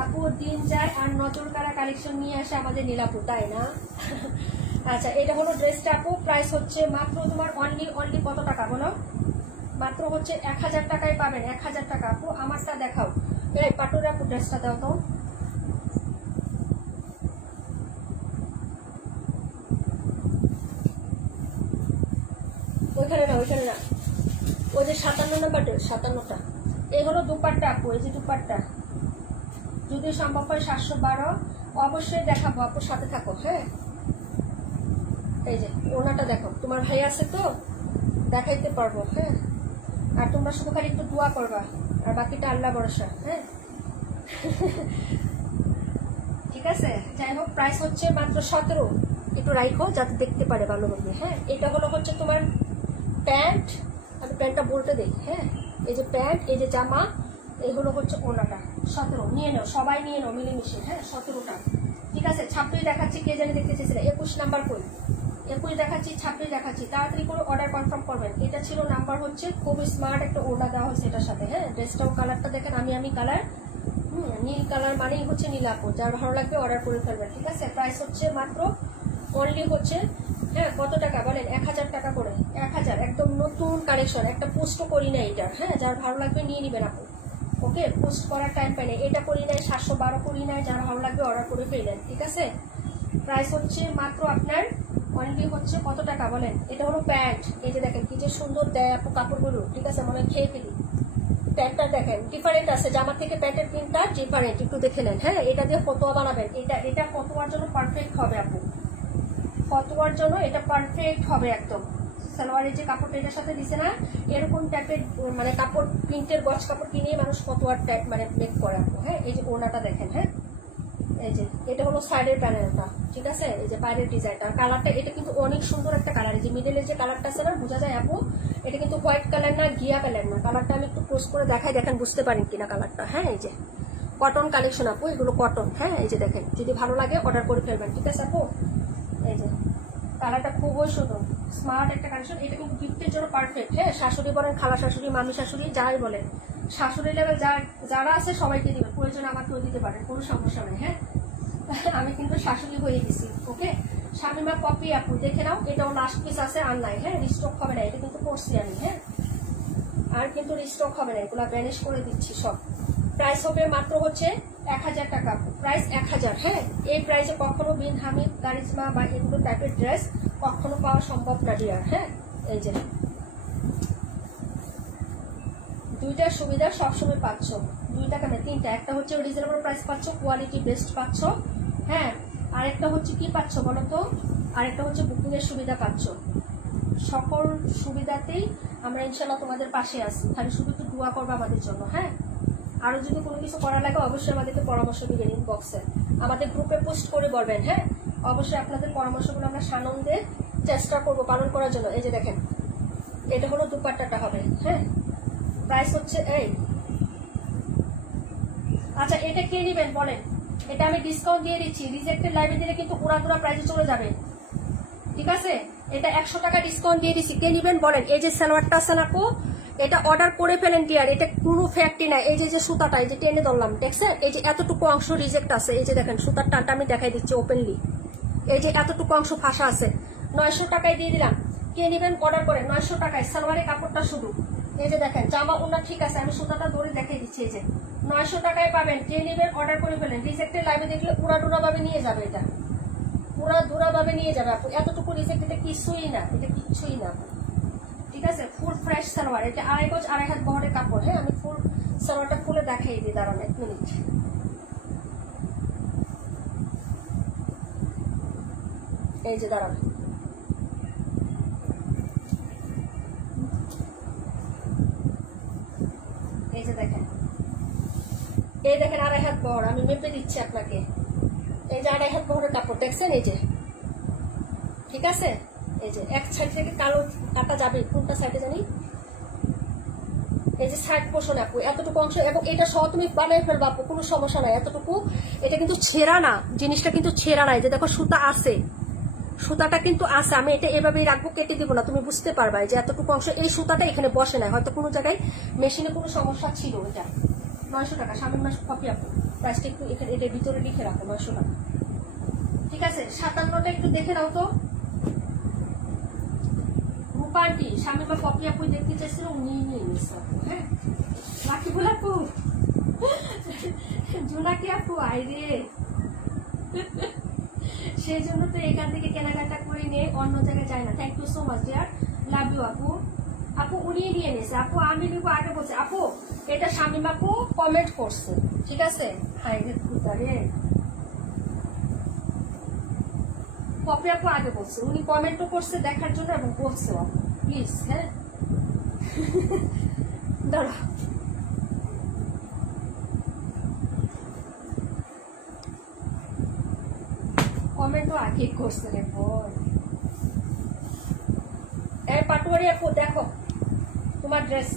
আপু দিন যায় আর নজর কারা কালেকশন নিয়ে আসে আমাদের নীলাপু, তাই না? আচ্ছা, এটা হলো ড্রেসটা আপু, প্রাইস হচ্ছে মাত্র তোমার অনলি কত টাকা বলো? মাত্র হচ্ছে 1000 টাকায় পাবেন, 1000 টাকা। আপু আমারটা দেখাও, এই পাটুরে আপু ড্রেসটা দাও তো। ওইখানে না, ওইখানে না, ওই যে 57 নাম্বার ড্রেস, 57টা। এই হলো দুপাট্টা আপু, এই যে দুপাট্টা, যদি সম্ভব হয় 712 অবশ্যই দেখাবো আপু, সাথে থাকো। হ্যাঁ, এই যে ওনাটা দেখো, তোমার ভাই আছে তো দেখাইতে পারবো। হ্যাঁ, আর তোমরা শুধু খালি একটু দোয়া করবা, আর বাকিটা আল্লাহ ভরসা। হ্যাঁ, ঠিক আছে। যাই হোক, প্রাইস হচ্ছে মাত্র 17, একটু রাইখো যাতে দেখতে পারে ভালোভাবে। হ্যাঁ, এটা হলো হচ্ছে তোমার প্যান্ট, আমি প্যান্টটা বলতে দিই। হ্যাঁ, এই যে প্যান্ট, এই যে জামা, এই হলো হচ্ছে ওনাটা। 17 নিয়ে নাও, সবাই নিয়ে নাও মিলেমিশে। হ্যাঁ, 17টা, ঠিক আছে। 26 দেখাচ্ছি, কে জানি দেখতে চেয়েছিল। 21 নাম্বার কই? 21 দেখাচ্ছি, 26 দেখাচ্ছি, তাড়াতাড়ি করে অর্ডার কনফার্ম করবেন। এটা ছিল নাম্বার হচ্ছে, খুব স্মার্ট একটা ওড়না দেওয়া হয়েছে এটার সাথে। হ্যাঁ, ড্রেসটাও কালারটা দেখেন, আমি কালার, নীল কালার মানেই হচ্ছে নীলাপু। যার ভালো লাগবে অর্ডার করে ফেলবেন, ঠিক আছে। প্রাইস হচ্ছে মাত্র অনলি হচ্ছে, হ্যাঁ কত টাকা বলেন? 1000 টাকা করে, 1000। একদম নতুন কালেকশন, একটা পোস্টও করি না এটা। হ্যাঁ, যার ভালো লাগবে নিয়ে নিবেন আপু। ওকে, পোস্ট করার টাইম পাই না, এটা করি নাই, 712 করি নাই। যার ভালো লাগবে অর্ডার করে ফেলেন, ঠিক আছে। প্রাইস হচ্ছে মাত্র আপনার অনলি হচ্ছে কত টাকা বলেন? এটা হলো প্যান্ট, এই যে দেখেন কি যে সুন্দর দেয় আপু কাপড়গুলো, ঠিক আছে। মনে খেয়ে ফেলি। প্যান্টটা দেখেন ডিফারেন্ট আছে, জামা থেকে প্যান্টের প্রিন্টটা ডিফারেন্ট, একটু দেখে নেন। হ্যাঁ, এটা দিয়ে ফতোয়া বানাবেন, এটা ফতোয়ার জন্য পারফেক্ট হবে আপু, ফতোয়ার জন্য এটা পারফেক্ট হবে একদম। সালোয়ারের যে কাপড়টা এটার সাথে দিছে না, এরকম টাইপের মানে কাপড়, প্রিন্টের গজ কাপড় কিনে মানুষ ফতোয়ার টাইপ মানে মেক করে আপু। হ্যাঁ, এই যে ওনাটা দেখেন। হ্যাঁ, এই যে এটা হলো সাইডের প্যানেলটা, ঠিক আছে। এই যে বাইরের ডিজাইনটা, কালারটা এটা কিন্তু অনেক সুন্দর একটা কালার। এই যে মিডলের যে কালারটা আছে না, বোঝা যায় আপু এটা কিন্তু হোয়াইট কালার না, ঘিয়া কালার না। কালারটা আমি একটু ক্লোজ করে দেখাই, দেখেন বুঝতে পারেন কিনা কালারটা। হ্যাঁ, এই যে কটন কালেকশন আপু, এগুলো কটন। হ্যাঁ, এই যে দেখেন, যদি ভালো লাগে অর্ডার করে ফেলবেন, ঠিক আছে আপু। এই যে কালারটা খুবই সুন্দর, স্মার্ট একটা কালেকশন। এটা কিন্তু গিফটের জন্য পারফেক্ট। হ্যাঁ, শাশুড়ি বলেন, খালা শাশুড়ি, মামি শাশুড়ি, যাই বলেন, শাশুড়ি লেভেল যারা আছে সবাইকে দিবেন, প্রয়োজন আমাকেও দিতে পারেন, কোনো সমস্যা নেই। হ্যাঁ, আমি কিন্তু শাশুড়ি হয়ে গেছি। ওকে, শামিমা পপি আপু দেখে নাও, এটাও লাস্ট পিস আছে, আর নাই। হ্যাঁ, রিস্টক হবে না, এটা কিন্তু করছি আমি। হ্যাঁ, আর কিন্তু রিস্টক হবে না, এগুলা ব্যানিশ করে দিচ্ছি সব। প্রাইস হবে মাত্র হচ্ছে 1000 টাকা, প্রাইস 1000। হ্যাঁ, এই প্রাইসে কখনো বিন হামিদ, কারিজমা বা এগুলো টাইপের ড্রেস কখনো পাওয়া সম্ভব না ডিয়ার। হ্যাঁ, এই যে দুইটা সুবিধা সবসময় পাচ্ছ, দুইটা কেন তিনটা। একটা হচ্ছে রিজনেবল প্রাইস পাচ্ছ, কোয়ালিটি বেস্ট পাচ্ছ। হ্যাঁ, আরেকটা হচ্ছে কি পাচ্ছ বলো তো? আরেকটা হচ্ছে বুকিং এর সুবিধা পাচ্ছ। সকল সুবিধাতেই আমরা ইনশাল্লাহ তোমাদের পাশে আছি, খালি শুধু একটু দোয়া করবো আমাদের জন্য। হ্যাঁ, আরো যদি কোনো কিছু করা লাগে অবশ্যই আমাদেরকে পরামর্শ দিবেন ইনবক্সে, আমাদের গ্রুপে পোস্ট করে বলবেন। হ্যাঁ, অবশ্যই আপনাদের পরামর্শগুলো আমরা সানন্দে চেষ্টা করবো পালন করার জন্য। এই যে দেখেন, এটা হলো দুপাট্টাটা হবে। হ্যাঁ, প্রাইস হচ্ছে এই। আচ্ছা, এটা কে নিবেন বলেন? এটা আমি ডিসকাউন্ট দিয়ে দিচ্ছি, রিজেক্টেড লাইভে দিলে কিন্তু পুরাদুরা প্রাইসে চলে যাবে, ঠিক আছে। এটা 100 টাকা ডিসকাউন্ট দিয়ে দিচ্ছি, কে নিবেন বলেন? এই যে সালোয়ারটা আছে না আপু, এটা অর্ডার করে ফেলেন ডিয়ার, এটা কোনো ফ্যাক্টরি নাই। এই যে সুতাটা, এই যে টেনে ধরলাম, দেখছেন? এই যে এতটুকু অংশ রিজেক্ট আছে, এই যে দেখেন সুতার টানটা আমি দেখাই দিচ্ছি ওপেনলি। এই যে এতটুকু অংশ ফাঁসা আছে, 900 টাকায় দিয়ে দিলাম। কে নিবেন অর্ডার করে? 900 টাকায় সালোয়ারের কাপড়টা শুধু। এই যে দেখেন জামা ওনা ঠিক আছে, আমি সুতাটা ধরে দেখাই দিচ্ছি। এই যে 900 টাকায় পাবেন, কে নিবেন অর্ডার করে ফেলেন। রিজেক্টেড লাইভে দেখলে উড়াডুরা ভাবে নিয়ে যাবে, এটা উড়াধুরা ভাবে নিয়ে যাবে আপু। এতটুকু রিজেক্ট, এটা কিছুই না, এটা কিছুই না, ঠিক আছে। ফুল ফ্রেশ সালোয়ার, এটা 2.5 গজ 2.5 হাত বহরের কাপড়। হ্যাঁ, আমি ফুল সালোয়ারটা খুলে দেখাই দিই, দাঁড়ান 1 মিনিট। এই যে দাঁড়ান, এই যে দেখেন, এই দেখেন 2.5 হাত বহর, আমি মেপে দিচ্ছি আপনাকে। এই যে 2.5 হাত বহরের কাপড় দেখছেন, এই যে ঠিক আছে। এই যে এক সাইড থেকে কালো কাটা যাবে, কোনটা সাইডে জানি, এই যে সাইড পোর্শন আপু, এতটুকু অংশ, এবং এটা সহ তুমি বানিয়ে ফেলবা আপু, কোনো সমস্যা নাই। এতটুকু, এটা কিন্তু ছেঁড়া না, জিনিসটা কিন্তু ছেঁড়া নাই। যে দেখো সুতা আছে, সুতাটা কিন্তু আছে, আমি এটা এভাবেই রাখবো, কেটে দিব না, তুমি বুঝতে পারবা। যে এতটুকু অংশ, এই সুতাটা এখানে বসে নাই, হয়তো কোনো জায়গায় মেশিনে কোনো সমস্যা ছিল। এটা 900 টাকা, স্বামীর মাস কপি আপু। প্রাইসটা একটু এখানে এটার ভিতরে লিখে রাখো 900 টাকা। ঠিক আছে, 57টা একটু দেখে নাও তো। রূপান্টি স্বামী বা পপি আপু দেখতে চাইছিল, উনি নিয়ে নিচ্ছে আপু। হ্যাঁ, রাকিবুল আপু, জোনাকি আপু আইরে, সেই জন্য তো এখান থেকে কেনাকাটা করে নিয়ে অন্য জায়গায় যায় না। Thank you so much dear, love you আপু। আপু উনি নিয়ে নিয়েছে আপু, আমি নিবো আগে বলছে আপু। এটা শামিম আপু কমেন্ট করছে, ঠিক আছে। হাই রে খুদারে, পপি আপু আগে বলছে, উনি কমেন্টও করছে দেখার জন্য এবং বলছে আপু প্লিজ। হ্যাঁ দাঁড়া, কমেন্টও আগে করছে রে বোন। এই পাটুয়ারি আপু দেখো তোমার ড্রেস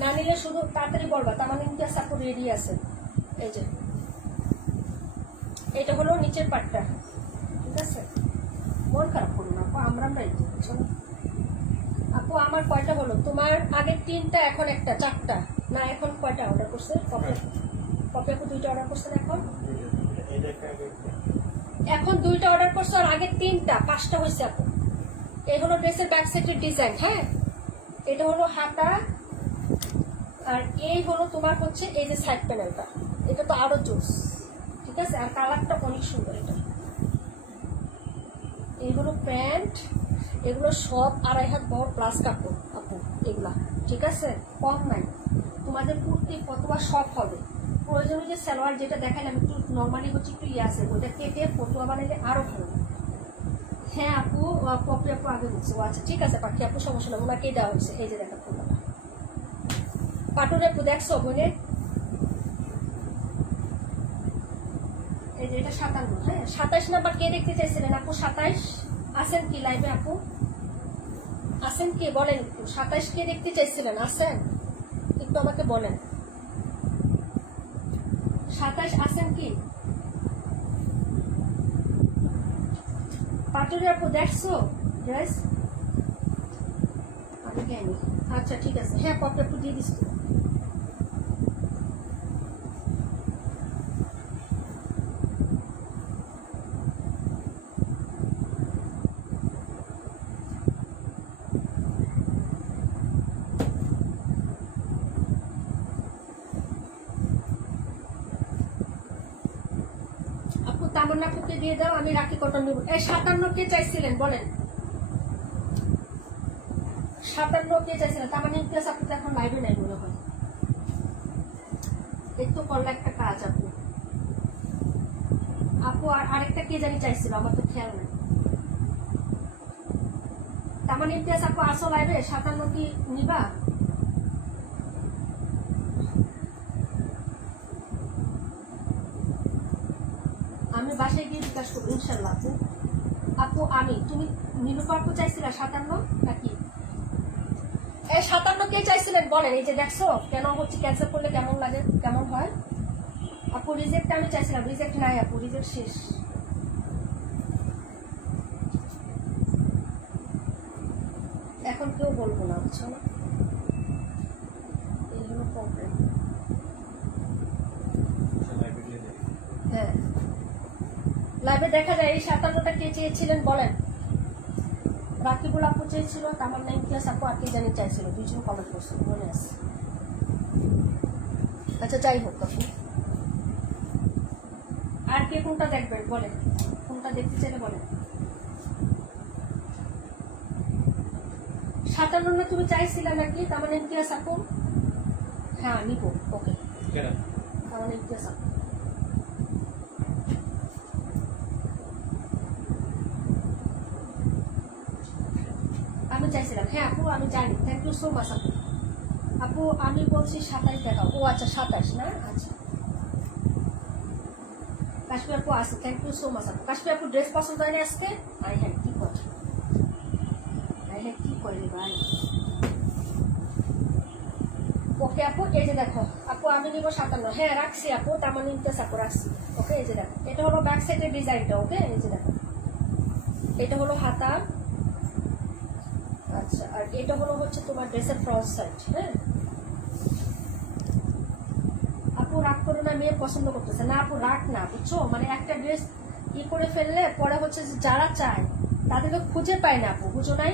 না নিলে শুধু তাড়াতাড়ি বলবা, তার মানে ইমতিয়াজ আপু রেডি আছে। এই যে এটা হলো নিচের পাটটা, ঠিক আছে। মন খারাপ করো না আপু, আমরা নাই তো আপু। আমার কয়টা হলো? তোমার আগে 3টা, এখন একটা, 4টা না। এখন কয়টা অর্ডার করছে? কপি আপু 2টা অর্ডার করছেন, এখন 2টা অর্ডার করছো, আর আগে 3টা, 5টা হয়েছে আপু। এই হলো ড্রেসের ব্যাক সাইডের ডিজাইন। হ্যাঁ, এটা হলো হাতা, আর এই হলো তোমার হচ্ছে এই যে সাইড প্যানেলটা, এটা তো আরো জোস, ঠিক আছে। আর কালারটা অনেক সুন্দর। এটা এইগুলো প্যান্ট, এগুলো সব 2.5 হাত বড় প্লাস কাপড় আপু এগুলা, ঠিক আছে। কম নাই, তোমাদের কুর্তি ফতোয়া সব হবে। প্রয়োজনীয় যে সালোয়ার যেটা দেখালাম একটু নর্মালি হচ্ছে একটু ইয়ে আছে, ওটা কেটে ফতোয়া বানাইলে আরো ভালো। হ্যাঁ আপু, পপি আপু আগে বলছে। ও আচ্ছা ঠিক আছে পাখি আপু, সমস্যা না, ওনাকেই দেওয়া হয়েছে। এই যে দেখা ফুলটা পাটুরে আপু দেখছো বোনে, এই যে এটা 57। হ্যাঁ 27 নাম্বার কে দেখতে চাইছিলেন আপু? 27 আছেন কি লাইভে আপু? আছেন কি বলেন একটু? 27 কে দেখতে চাইছিলেন? আছেন একটু আমাকে বলেন। 27 আছেন কি? পাটুরে আপু দেখছো ড্রেস? আমি জানি। আচ্ছা ঠিক আছে, হ্যাঁ পপি আপু দিয়ে দিচ্ছি। আপু তামান্না আপুকে দিয়ে দাও, আমি রাখি কটন নিব। এই 57 কে চাইছিলেন বলেন? 57 কে চাইছিলেন? তার মানে ইমতিয়াজ আপু তো এখন লাইভে নাই মনে হয়, একটু করলে একটা কাজ আপু। আপু আর আরেকটা কে জানি চাইছিল, আমার তো খেয়াল নেই। তার মানে ইমতিয়াজ আপু আসো লাইভে? 57 কি নিবা? আমি বাসায় গিয়ে বিকাশ করবো ইনশাল্লাহ আপু। আপু আমি, তুমি নীলুফা আপু চাইছিলা 57 নাকি? এই 57 কে চাইছিলেন বলেন? এই যে দেখছো কেন হচ্ছে, ক্যান্সেল করলে কেমন লাগে, কেমন হয় আপু? রিজেক্ট আমি চাইছিলাম, রিজেক্ট নাই আপু, রিজেক্ট শেষ। এখন কেউ বলবো না, বুঝছো না, এই হলো প্রবলেম। হ্যাঁ লাইভে দেখা যায়। এই 57টা কে চেয়েছিলেন বলেন? রাকিবুল আপু চেয়েছিল, তামান্না ইমতিয়াজ আপু আর কে জানি চাইছিল, 2জন কমেন্ট করছিল মনে আছে। আচ্ছা যাই হোক আপু, আর কে কোনটা দেখবেন বলেন? কোনটা দেখতে চাইলে বলেন। 57 না তুমি চাইছিলে নাকি তামান্না ইমতিয়াজ আপু? হ্যাঁ নিব, ওকে। তামান্না ইমতিয়াজ আপু আমি চাইছিলাম। হ্যাঁ আপু আমি জানি, থ্যাংক ইউ সো মাচ আপু। আপু আমি বলছি 27 দেখাও। ও আচ্ছা 27 না, আচ্ছা। কাশ্মীর আপু আছে, থ্যাংক ইউ সো মাচ আপু। কাশ্মীর আপু ড্রেস পছন্দ হয়নি আজকে? আই হ্যাঁ কি করে, আই হ্যাঁ কি করে ভাই। ওকে আপু এই যে দেখো আপু, আমি নিব 57। হ্যাঁ রাখছি আপু, তার মানে ইমতিয়াজ আপু রাখছি। ওকে এই যে দেখো, এটা হলো ব্যাক সাইডের ডিজাইনটা। ওকে এই যে দেখো, এটা হলো হাতা, আচ্ছা। আর এটা হলো হচ্ছে তোমার ড্রেসের ফ্রন্ট সাইড। হ্যাঁ রাগ করো না, মেয়ে পছন্দ করতেছে না। আপু রাগ না, বুঝছো, মানে একটা ড্রেস ই করে ফেললে পরে হচ্ছে যে যারা চায় তাদেরকে খুঁজে পায় না আপু, বুঝো নাই?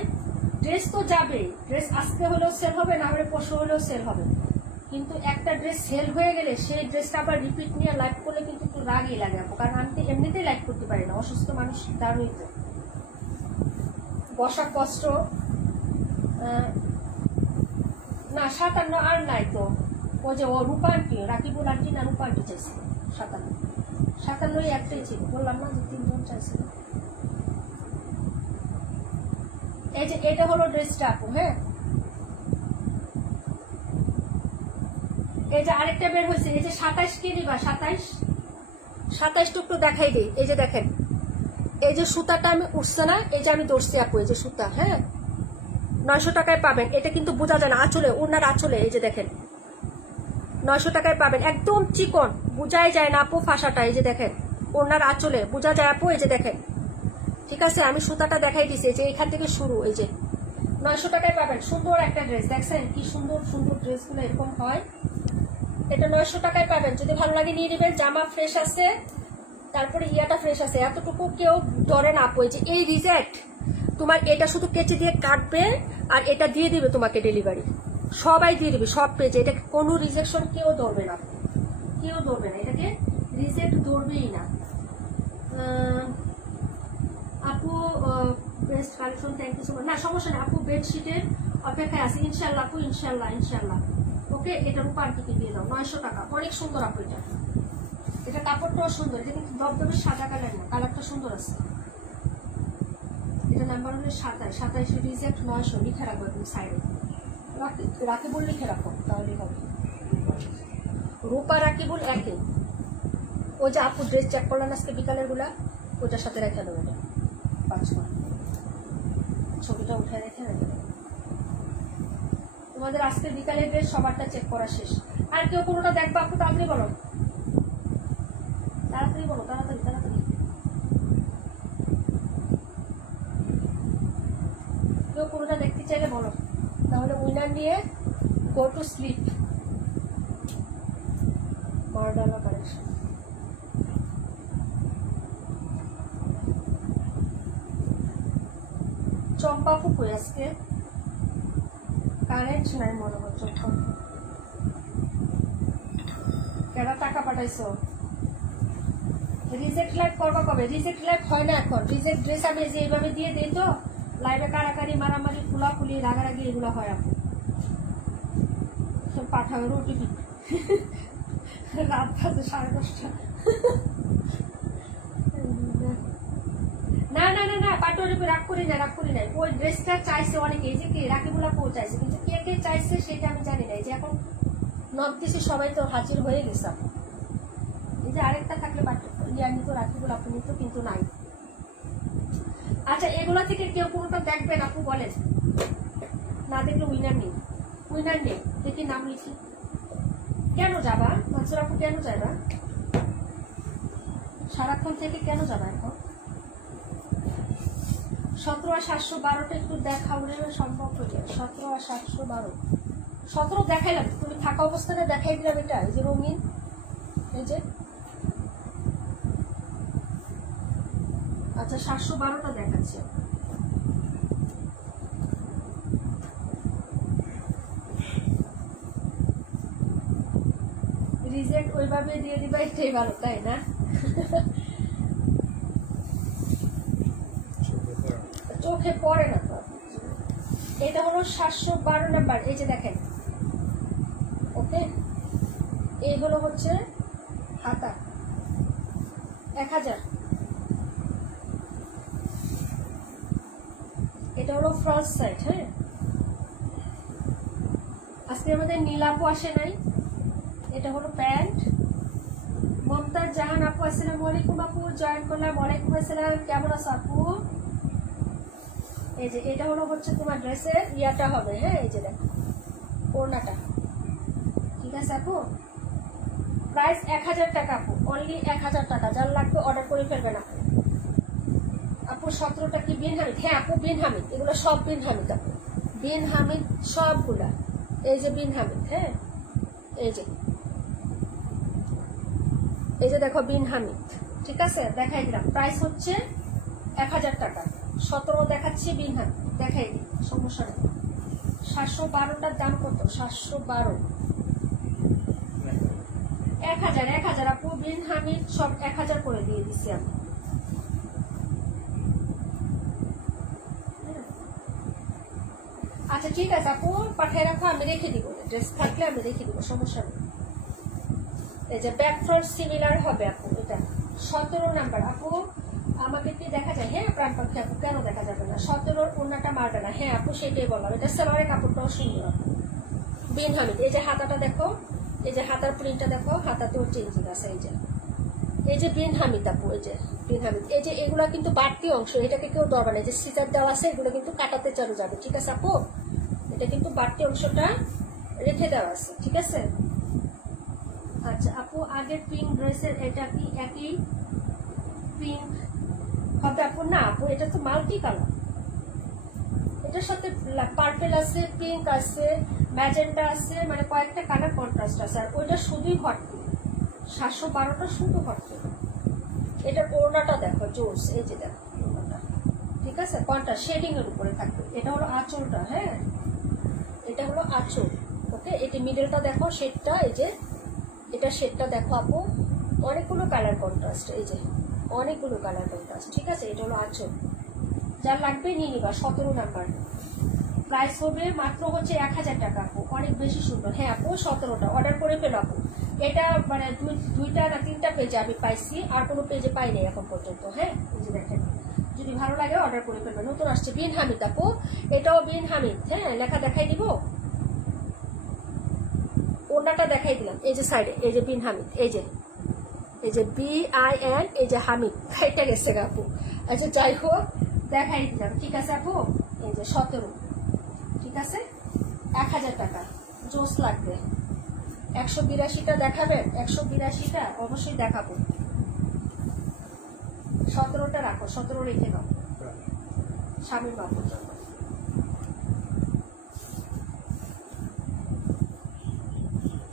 ড্রেস তো যাবে, ড্রেস আজকে হলেও সেল হবে, না হলে পরশু হলেও সেল হবে, কিন্তু একটা ড্রেস সেল হয়ে গেলে সেই ড্রেসটা আবার রিপিট নিয়ে লাইভ করলে কিন্তু একটু রাগই লাগে আপু। কারণ আমি তো এমনিতেই লাইভ করতে পারি না, অসুস্থ মানুষ, দারুণই তো বসার কষ্ট। না 57 আর নাই তো, ওই যে ও রূপা আন্টি, রাকিবুল আন্টি না রূপা আন্টি চাইছিল 57 একটাই ছিল, বললাম না যে 3 জন চাইছিল। এই যে এটা হলো ড্রেসটা আপু, হ্যাঁ এই যে আরেকটা বের হয়েছে, এই যে 27 কে নিবা, 27 একটু দেখাই দিই। এই যে দেখেন, এই যে সুতাটা আমি উঠছে না, এই যে আমি ধরছি আপু, এই যে সুতা, হ্যাঁ 900 টাকায় পাবেন। এটা কিন্তু বোঝা যায় না, আঁচলে, ওনার আঁচলে, এই যে দেখেন 900 টাকায় পাবেন, একদম চিকন, বোঝাই যায় না আপু ফাঁসাটা। এই যে দেখেন ওনার আঁচলে বোঝা যায় আপু, এই যে দেখেন, ঠিক আছে আমি সুতাটা দেখাই দিছি, যে এখান থেকে শুরু, এই যে 900 টাকায় পাবেন। সুন্দর একটা ড্রেস, দেখছেন কি সুন্দর সুন্দর ড্রেসগুলো এরকম হয়। এটা 900 টাকায় পাবেন, যদি ভালো লাগে নিয়ে নেবেন। জামা ফ্রেশ আছে, তারপরে ইয়াটা ফ্রেশ আছে, এতটুকু কেউ ধরে না আপু। এই রিজেক্ট তোমার, এটা শুধু কেচে দিয়ে কাটবে আর এটা দিয়ে দিবে তোমাকে ডেলিভারি, সবাই দিয়ে দিবে সব পেজে। এটা কোনো রিজেকশন কেউ ধরবে না, কেউ ধরবে না, এটাকে রিজেক্ট ধরবেই না আপু। Best collection, thank you so much. না সমস্যা নেই আপু, বেডশিটের অপেক্ষায় আছে ইনশাল্লাহ আপু, ইনশাল্লাহ ইনশাল্লাহ। ওকে, এটা রূপা আন্টিকে দিয়ে দাও, 900 টাকা, অনেক সুন্দর আপু। এটা কাপড়টাও সুন্দর, এটা কিন্তু দবদবে সাদা কালার না, কালারটা সুন্দর আছে। এটা নাম্বার হলো 27 রিজেক্ট 900, লিখে রাখবো তুমি সাইডে, রাকিবুল লিখে রাখো, তাহলে হবে। রূপা রাকিবুল একই। ওই যে আপু ড্রেস চেক করলাম আজকে বিকালের গুলা, ওটার সাথে রেখে দেবো, এটা 5 করে ছবিটা উঠে রেখে দেবো। তোমাদের আজকে বিকালের ড্রেস সবারটা চেক করা শেষ। আর কেউ কোনোটা দেখবা আপু, তাড়াতাড়ি বলো, তাড়াতাড়ি বলো, তাড়াতাড়ি তাড়াতাড়ি। কেউ কোনোটা দেখতে চাইলে বলো, তাহলে উইনার নিয়ে go to sleep. Modern collection, চম্পা ফুকু আজকে কারেন্ট নাই মনে হচ্ছে। কেনা টাকা পাঠাইছো, রিজেক্ট লাইভ করবা কবে? রিজেক্ট লাইভ হয় না এখন, রিজেক্ট ড্রেস আমি যে এইভাবে দিয়ে দিই তো, লাইভে কারাকারি মারামারি ফুলাফুলি রাগারাগি এগুলো হয় আপু। পাঠাবে ওটিপি, রাত বাজে 10:30। না না না না পাটোরিপি রাগ করি না, রাগ করি নাই। ওই ড্রেসটা চাইছে অনেকে, এই যে কে রাকিবুল আপু চাইছে, কিন্তু কে কে চাইছে সেটা আমি জানি না। এই যে এখন নর্থ ইস্টে সবাই তো হাজির হয়ে গেছে। এই যে আরেকটা থাকলে ইয়া নিত, রাকিবুল আপু নিত, কিন্তু নাই। আচ্ছা এগুলা থেকে কেউ কোনোটা দেখবেন আপু বলেন, না দেখলে উইনার নেই, উইনার নেই। দেখি নাম লিখি। কেন যাবা মানসুর আপু, কেন যাবা সারাক্ষণ থেকে, কেন যাবা এখন? 17 আর 712টা একটু দেখালে সম্ভব হয়ে যায়। 17 আর 712, 17 দেখাইলাম, তুমি থাকা অবস্থানে দেখাই দিলাম। এটা এই যে রঙিন, এই যে আচ্ছা 712টা দেখাচ্ছে। রিজেক্ট ওইভাবে দিয়ে দিবা, এটাই ভালো, তাই না? চোখে পড়ে না তো। এটা হলো 712 নাম্বার, এই যে দেখেন। ওকে, এই হলো হচ্ছে হাতা, 1000। এটা হলো ফ্রন্ট সাইড। হ্যাঁ, আজকে আমাদের নীলাপু আসে নাই। এটা হলো প্যান্ট। মমতাজ জাহান আপু, আসসালামু আলাইকুম আপু, জয়েন করলাম। ওয়ালাইকুম আসসালাম, কেমন আছো আপু? এই যে এটা হলো হচ্ছে তোমার ড্রেসের ইয়াটা হবে। হ্যাঁ, এই যে দেখো ওড়নাটা, ঠিক আছে আপু? প্রাইস 1000 টাকা আপু, অনলি 1000 টাকা। যার লাগবে অর্ডার করে ফেলবেন আপু। আপু 17টা কি বিন হামিদ? হ্যাঁ আপু বিন হামিদ, এগুলো সব বিন হামিদ আপু, বিন হামিদ সবগুলা। এই যে বিন হামিদ, হ্যাঁ এই যে এই যে দেখো বিন হামিদ, ঠিক আছে, দেখাই দিলাম। প্রাইস হচ্ছে 1000 টাকা। 17 দেখাচ্ছি বিন হামিদ, দেখাই দিই, সমস্যা নেই। 712টার দাম কত? 712, 1000 আপু। বিন হামিদ সব 1000 করে দিয়ে দিচ্ছি আমি। আচ্ছা ঠিক আছে আপু, পাঠিয়ে রাখো, আমি রেখে দিব। ড্রেস থাকলে আমি রেখে দিব, সমস্যা নেই। এই যে ব্যাক ফ্রন্ট সিমিলার হবে আপু, এটা 17 নাম্বার আপু। আমাকে কি দেখা যায়? হ্যাঁ প্রাণ পাখি আপু, কেন দেখা যাবে না? 17 ওনাটা মারবে না। হ্যাঁ আপু সেটাই বললাম, এটা সালোয়ারের কাপড়টাও সুন্দর আপু। বিন হামিদ, এই যে হাতাটা দেখো, এই যে হাতার প্রিন্টটা দেখো, হাতাতেও চেঞ্জিং আছে। এই যে বিন হামিদ আপু, এই যে বিন হামিদ, এই যে এগুলা কিন্তু বাড়তি অংশ, এটাকে কেউ ধরবে না। এই যে সিজার দেওয়া আছে, এগুলো কিন্তু কাটাতে চালু যাবে, ঠিক আছে আপু? এটা কিন্তু বাড়তি অংশটা রেখে দেওয়া আছে, ঠিক আছে? আচ্ছা আপু, আগের পিঙ্ক ড্রেসের এটা কি একই পিঙ্ক হবে আপু? না আপু, এটা তো মাল্টি কালার। এটার সাথে পার্পেল আছে, পিঙ্ক আছে, ম্যাজেন্টা আছে, মানে কয়েকটা কালার কন্ট্রাস্ট আছে। আর ওইটা শুধুই ভর্তি, 712টা শুধু ভর্তি। এটার ওড়নাটা দেখো, জোস, এই যে দেখো ওড়নাটা, ঠিক আছে, কন্ট্রাস্ট শেডিং এর উপরে থাকবে। এটা হলো আঁচলটা, হ্যাঁ এটা হলো আঁচল, ওকে। এটি মিডলটা দেখো, শেডটা, এই যে এটা শেডটা দেখো আপু, অনেকগুলো কালার কন্ট্রাস্ট, এই যে অনেকগুলো কালার কন্ট্রাস্ট, ঠিক আছে। এটা হলো আঁচল, যার লাগবে নিয়ে নিবা। 17 নাম্বার, প্রাইস হবে মাত্র হচ্ছে 1000 টাকা আপু, অনেক বেশি সুন্দর। হ্যাঁ আপু 17টা অর্ডার করে ফেলো আপু। এটা মানে দুইটা না 3টা পেজে আমি পাইছি, আর কোনো পেজে পাই নাই এখন পর্যন্ত। হ্যাঁ এই যে দেখেন, যদি ভালো লাগে অর্ডার করে ফেলবেন। নতুন আসছে বিন হামিদ আপু, এটাও বিন হামিদ। হ্যাঁ লেখা দেখাই দিব, ওনাটা দেখাই দিলাম। এই যে সাইডে, এই যে বিন হামিদ, এই যে BIN, এই যে হামিদ, খাইটা গেছে আপু। আচ্ছা যাই হোক, দেখাই দিলাম, ঠিক আছে আপু। এই যে 17, ঠিক আছে, 1000 টাকা। জোস লাগবে। 182টা দেখাবেন? 182টা অবশ্যই দেখাবো। 17টা রাখো, 17 রেখে দাও স্বামীর বাবুর জন্য।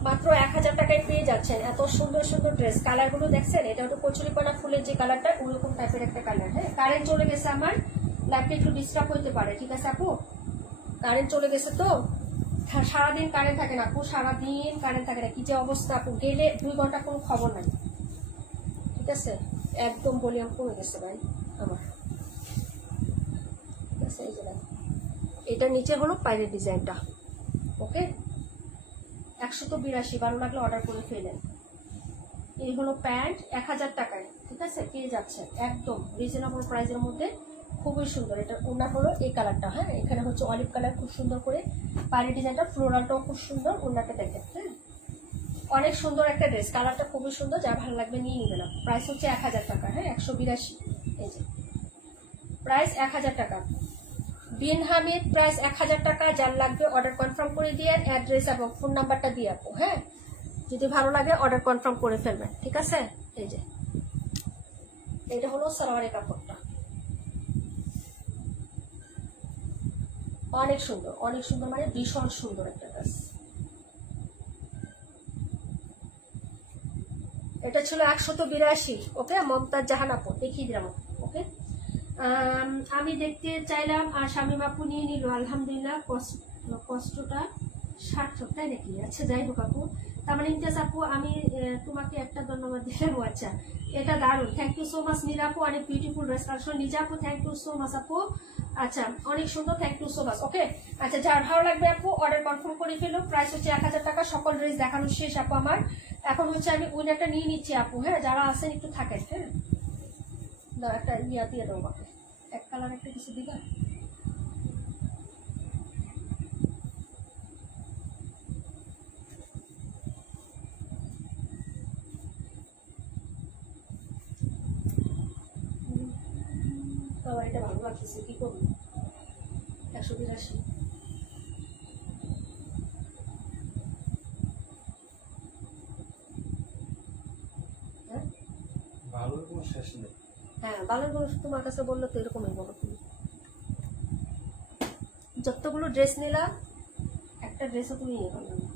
মাত্র 1000 টাকায় পেয়ে যাচ্ছেন এত সুন্দর সুন্দর ড্রেস। কালার গুলো দেখছেন? এটা হলো কচুরিপানা ফুলের যে কালারটা, ওরকম টাইপের একটা কালার। হ্যাঁ কারেন্ট চলে গেছে আমার, ল্যাপটপ একটু ডিস্টার্ব হইতে পারে, ঠিক আছে আপু? কারেন্ট চলে গেছে তো, সারাদিন কারেন্ট থাকে না আপু, সারাদিন কারেন্ট থাকে না। কি যে অবস্থা আপু, গেলে 2 ঘন্টা কোনো খবর নাই, ঠিক আছে? একদম ভলিউম কমে গেছে ভাই আমার, ঠিক আছে? এই যে এটা নিচে হলো পাইরের ডিজাইনটা, ওকে। 182, ভালো লাগলে অর্ডার করে ফেলেন। এই হলো প্যান্ট, 1000 টাকায়, ঠিক আছে, পেয়ে যাচ্ছেন একদম রিজনেবল প্রাইসের মধ্যে, খুবই সুন্দর। এটা ওনা হলো এই কালারটা, হ্যাঁ এখানে হচ্ছে অলিভ কালার, খুব সুন্দর করে পাড়ি ডিজাইনটা, ফ্লোরালটাও খুব সুন্দর, ওনাকে দেখেন। হ্যাঁ অনেক সুন্দর একটা ড্রেস, কালারটা খুবই সুন্দর, যার ভালো লাগবে নিয়ে নিবে না। প্রাইস হচ্ছে 1000 টাকা। হ্যাঁ 182, এই যে প্রাইস 1000 টাকা। বিন হামিদ, প্রাইস 1000 টাকা। যার লাগবে অর্ডার কনফার্ম করে দিয়ে, অ্যাড্রেস এবং ফোন নাম্বারটা দিয়ে আপু। হ্যাঁ যদি ভালো লাগে অর্ডার কনফার্ম করে ফেলবেন, ঠিক আছে? এই যে এটা হলো সালোয়ারের কাপড়টা, অনেক সুন্দর, অনেক সুন্দর, মানে ভীষণ সুন্দর একটা ড্রেস। এটা ছিল 182, ওকে। মমতাজ জাহান আপু, দেখিয়ে দিলাম, ওকে। আমি দেখতে চাইলাম আর শামীম আপু নিয়ে নিল, আলহামদুলিল্লাহ, কষ্টটা সার্থক, তাই নাকি? আচ্ছা যাই হোক আপু, তার মানে ইমতিয়াজ আপু আমি তোমাকে একটা ধন্যবাদ দিলাম। আচ্ছা এটা দারুণ, থ্যাংক ইউ সো মাচ নীলা আপু, অনেক বিউটিফুল ড্রেস কালেকশন। নিজা আপু থ্যাংক ইউ সো মাচ আপু, আচ্ছা অনেক সুন্দর, থ্যাংক ইউ সো মাচ, ওকে। আচ্ছা যার ভালো লাগবে আপু অর্ডার কনফার্ম করে ফেলো। প্রাইস হচ্ছে 1000 টাকা। সকল ড্রেস দেখানো শেষ আপু আমার, এখন হচ্ছে আমি উইনারটা নিয়ে নিচ্ছি আপু। হ্যাঁ যারা আছেন একটু থাকেন, হ্যাঁ দাও একটা ইয়া দিয়ে দেবো বাকি, এক কালার একটা কিছু দিবা। এটা ভালো লাগতেছে, কি করবো? 182, হ্যাঁ ভালোর কোনো তোমার কাছে বললো তো এরকমই বলো তুমি। যতগুলো ড্রেস নিলাম একটা ড্রেসও তুমি নিয়ে পারবে না,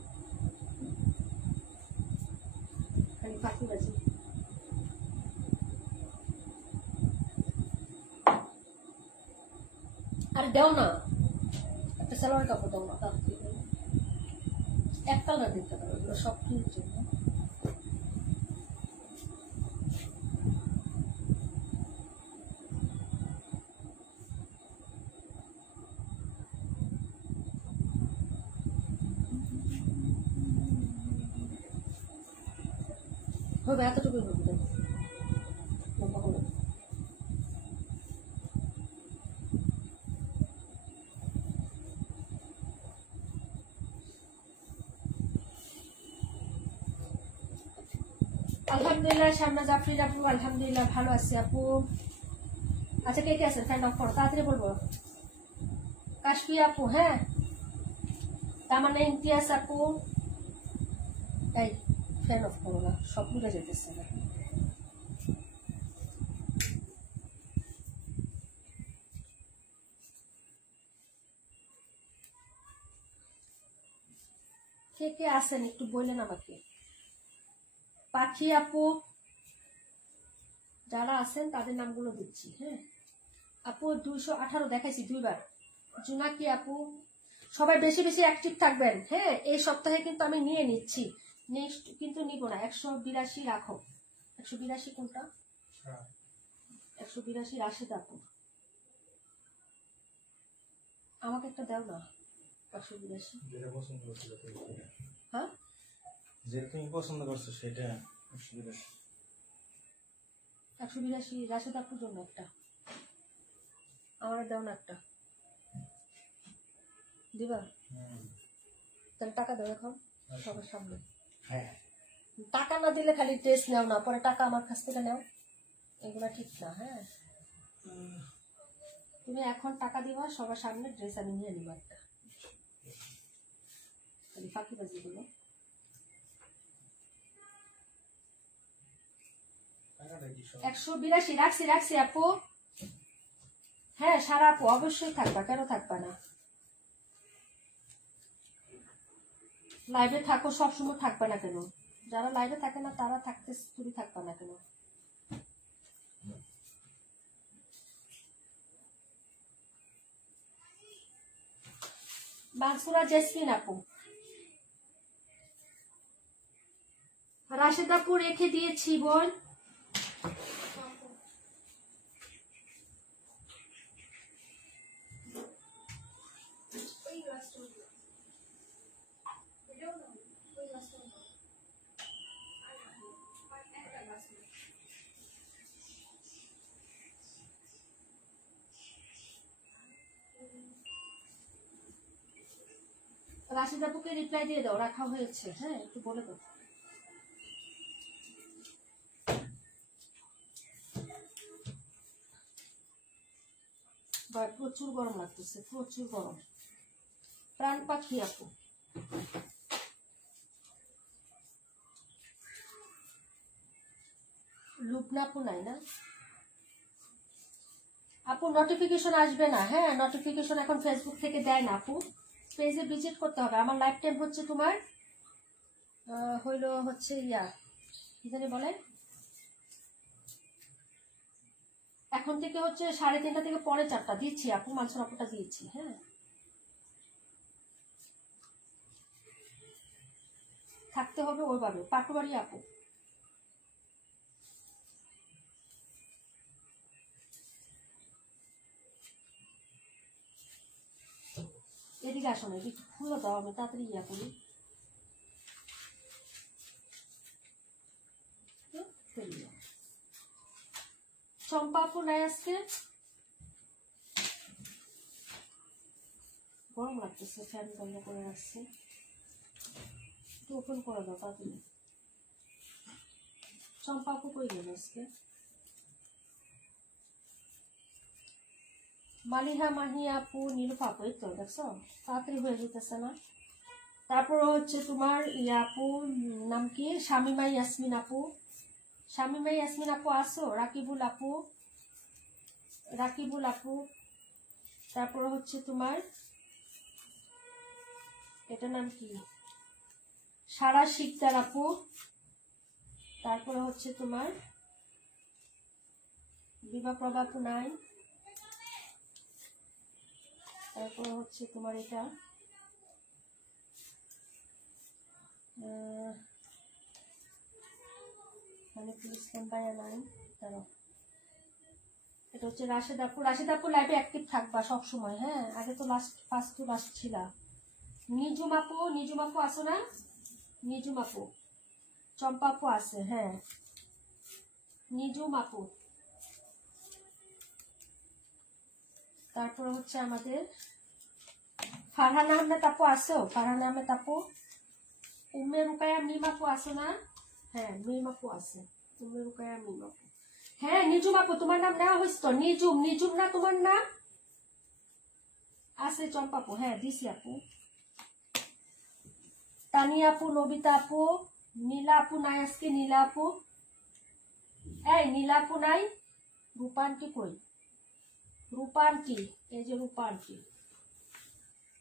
খালি ফাঁকি বাজি। দাও না, একটা সালোয়ার কাপড় দাও না, এক কালার দিতে পারো, এগুলো সব কিছুর জন্য। হবে এতটুকুই হবে, দেখো লম্বা হবে। আলহামদুলিল্লাহ শামনাজ আফরিন আপু, আলহামদুলিল্লাহ ভালো আছি আপু। আচ্ছা কে কে আছেন ফ্যান অফ করো, তাড়াতাড়ি বলবো। কাশফি আপু, হ্যাঁ তামান্না ইমতিয়াজ আপু, এই ফ্যান অফ করো না, সব বুঝে যেতেছে না। কে কে আছেন একটু বললেন আমাকে। পাখি আপু, যারা আছেন তাদের নামগুলো দিচ্ছি। হ্যাঁ আপু 218 দেখাইছি 2বার। জুনাকি আপু, সবাই বেশি বেশি অ্যাক্টিভ থাকবেন। হ্যাঁ এই সপ্তাহে কিন্তু আমি নিয়ে নিচ্ছি, নেক্সট কিন্তু নিব না। 182 রাখো। 182 কোনটা? 182 রাশিদ আপু, আমাকে একটা দাও না। 182 হ্যাঁ যেটা তুমি পছন্দ করছো সেটা। 182 রাশিদ আপুর জন্য একটা, আমার দাও না একটা, দিবা? তাহলে টাকা দাও এখন সবার সামনে। টাকা না দিলে খালি ড্রেস নেও না, পরে টাকা আমার কাছ থেকে নেও, এগুলা ঠিক না। হ্যাঁ তুমি এখন টাকা দিবা, সবার সামনে ড্রেস আমি নিয়ে নিব একটা, খালি ফাঁকিবাজি গুলো। 182 রাখছি রাখছি আপু। হ্যাঁ সারা আপু অবশ্যই থাকবা, কেন থাকবা না। লাইভে থাকো, সবসময় থাকবে না কেন? যারা লাইভে থাকে না তারা থাকতে তুমি থাকবা না কেন? বানসুরা জেসমিন আপু, রাশেদ আপু রেখে দিয়েছি বোন। রাশিদ আপুকে রিপ্লাই দিয়ে দাও, রাখা হয়েছে। হ্যাঁ একটু বলে দাও। প্রচুর গরম লাগতেছে, প্রচুর গরম। প্রাণ পাখি আপু, লুবনা আপু নাই না আপু? নোটিফিকেশন আসবে না। হ্যাঁ নোটিফিকেশন এখন ফেসবুক থেকে দেয় না আপু, পেজে ভিজিট করতে হবে। আমার লাইফ টাইম হচ্ছে তোমার হইলো হচ্ছে ইয়া কি জানি বলে, এখন থেকে হচ্ছে 3:30 থেকে পরে 4টা দিচ্ছি আপু, মানসুর আপুটা দিয়েছি। হ্যাঁ থাকতে হবে ওইভাবে। পাটুবাড়ি আপু, এদিকে আসো না, একটু খুলে দাও, আমি তাড়াতাড়ি ইয়া করি। চম্পা আপু নাই আজকে, গরম লাগতেছে, ফ্যান বন্ধ করে রাখছি, একটু ওপেন করে দাও তাড়াতাড়ি। চম্পা আপু কই গেল আজকে? মালিহা মাহি আপু, নীলুফা আপু, এই তো দেখছো তাড়াতাড়ি হয়ে যেতেছে না। তারপর হচ্ছে তোমার ইয়া আপু নাম কি, শামিমা ইয়াসমিন আপু। শামিমা ইয়াসমিন আপু আসো। রাকিবুল আপু, রাকিবুল আপু। তারপর হচ্ছে তোমার এটা নাম কি, সারা শিকদার আপু। তারপরে হচ্ছে তোমার বিভা প্রভা আপু নাই। তারপর হচ্ছে তোমার এটা মানে প্লিজ বায়া নাই দাঁড়াও, এটা হচ্ছে রাশেদাপুর। রাশেদাপুর লাইভে অ্যাক্টিভ থাকবা সব সময়, হ্যাঁ। আগে তো ফার্স্ট টু লাস্ট ছিল। নিজুম আপু আসো না? নিজুম আপু, চম্পা আপু আছে, হ্যাঁ। নিজুম আপু, তারপর হচ্ছে আমাদের ফারহান আহমেদ আপু আসো, ফারহান আহমেদ আপু। উম্মে রুকায়া মিম আপু আসো না? হ্যাঁ, মিম আপু আছে, উম্মে রুকায়া মিম আপু। হ্যাঁ নিজুম আপু, তোমার নাম নেওয়া হয়েছে তো? নিজুম না তোমার নাম? আছে চম্পা আপু, হ্যাঁ দিছি আপু। তানিয়া আপু, নবিতা আপু, নীলা আপু নাই আজকে, নীলা আপু। এই নীলা আপু নাই? রূপান্টি কই? রূপান্টি, এই যে রূপান্টি।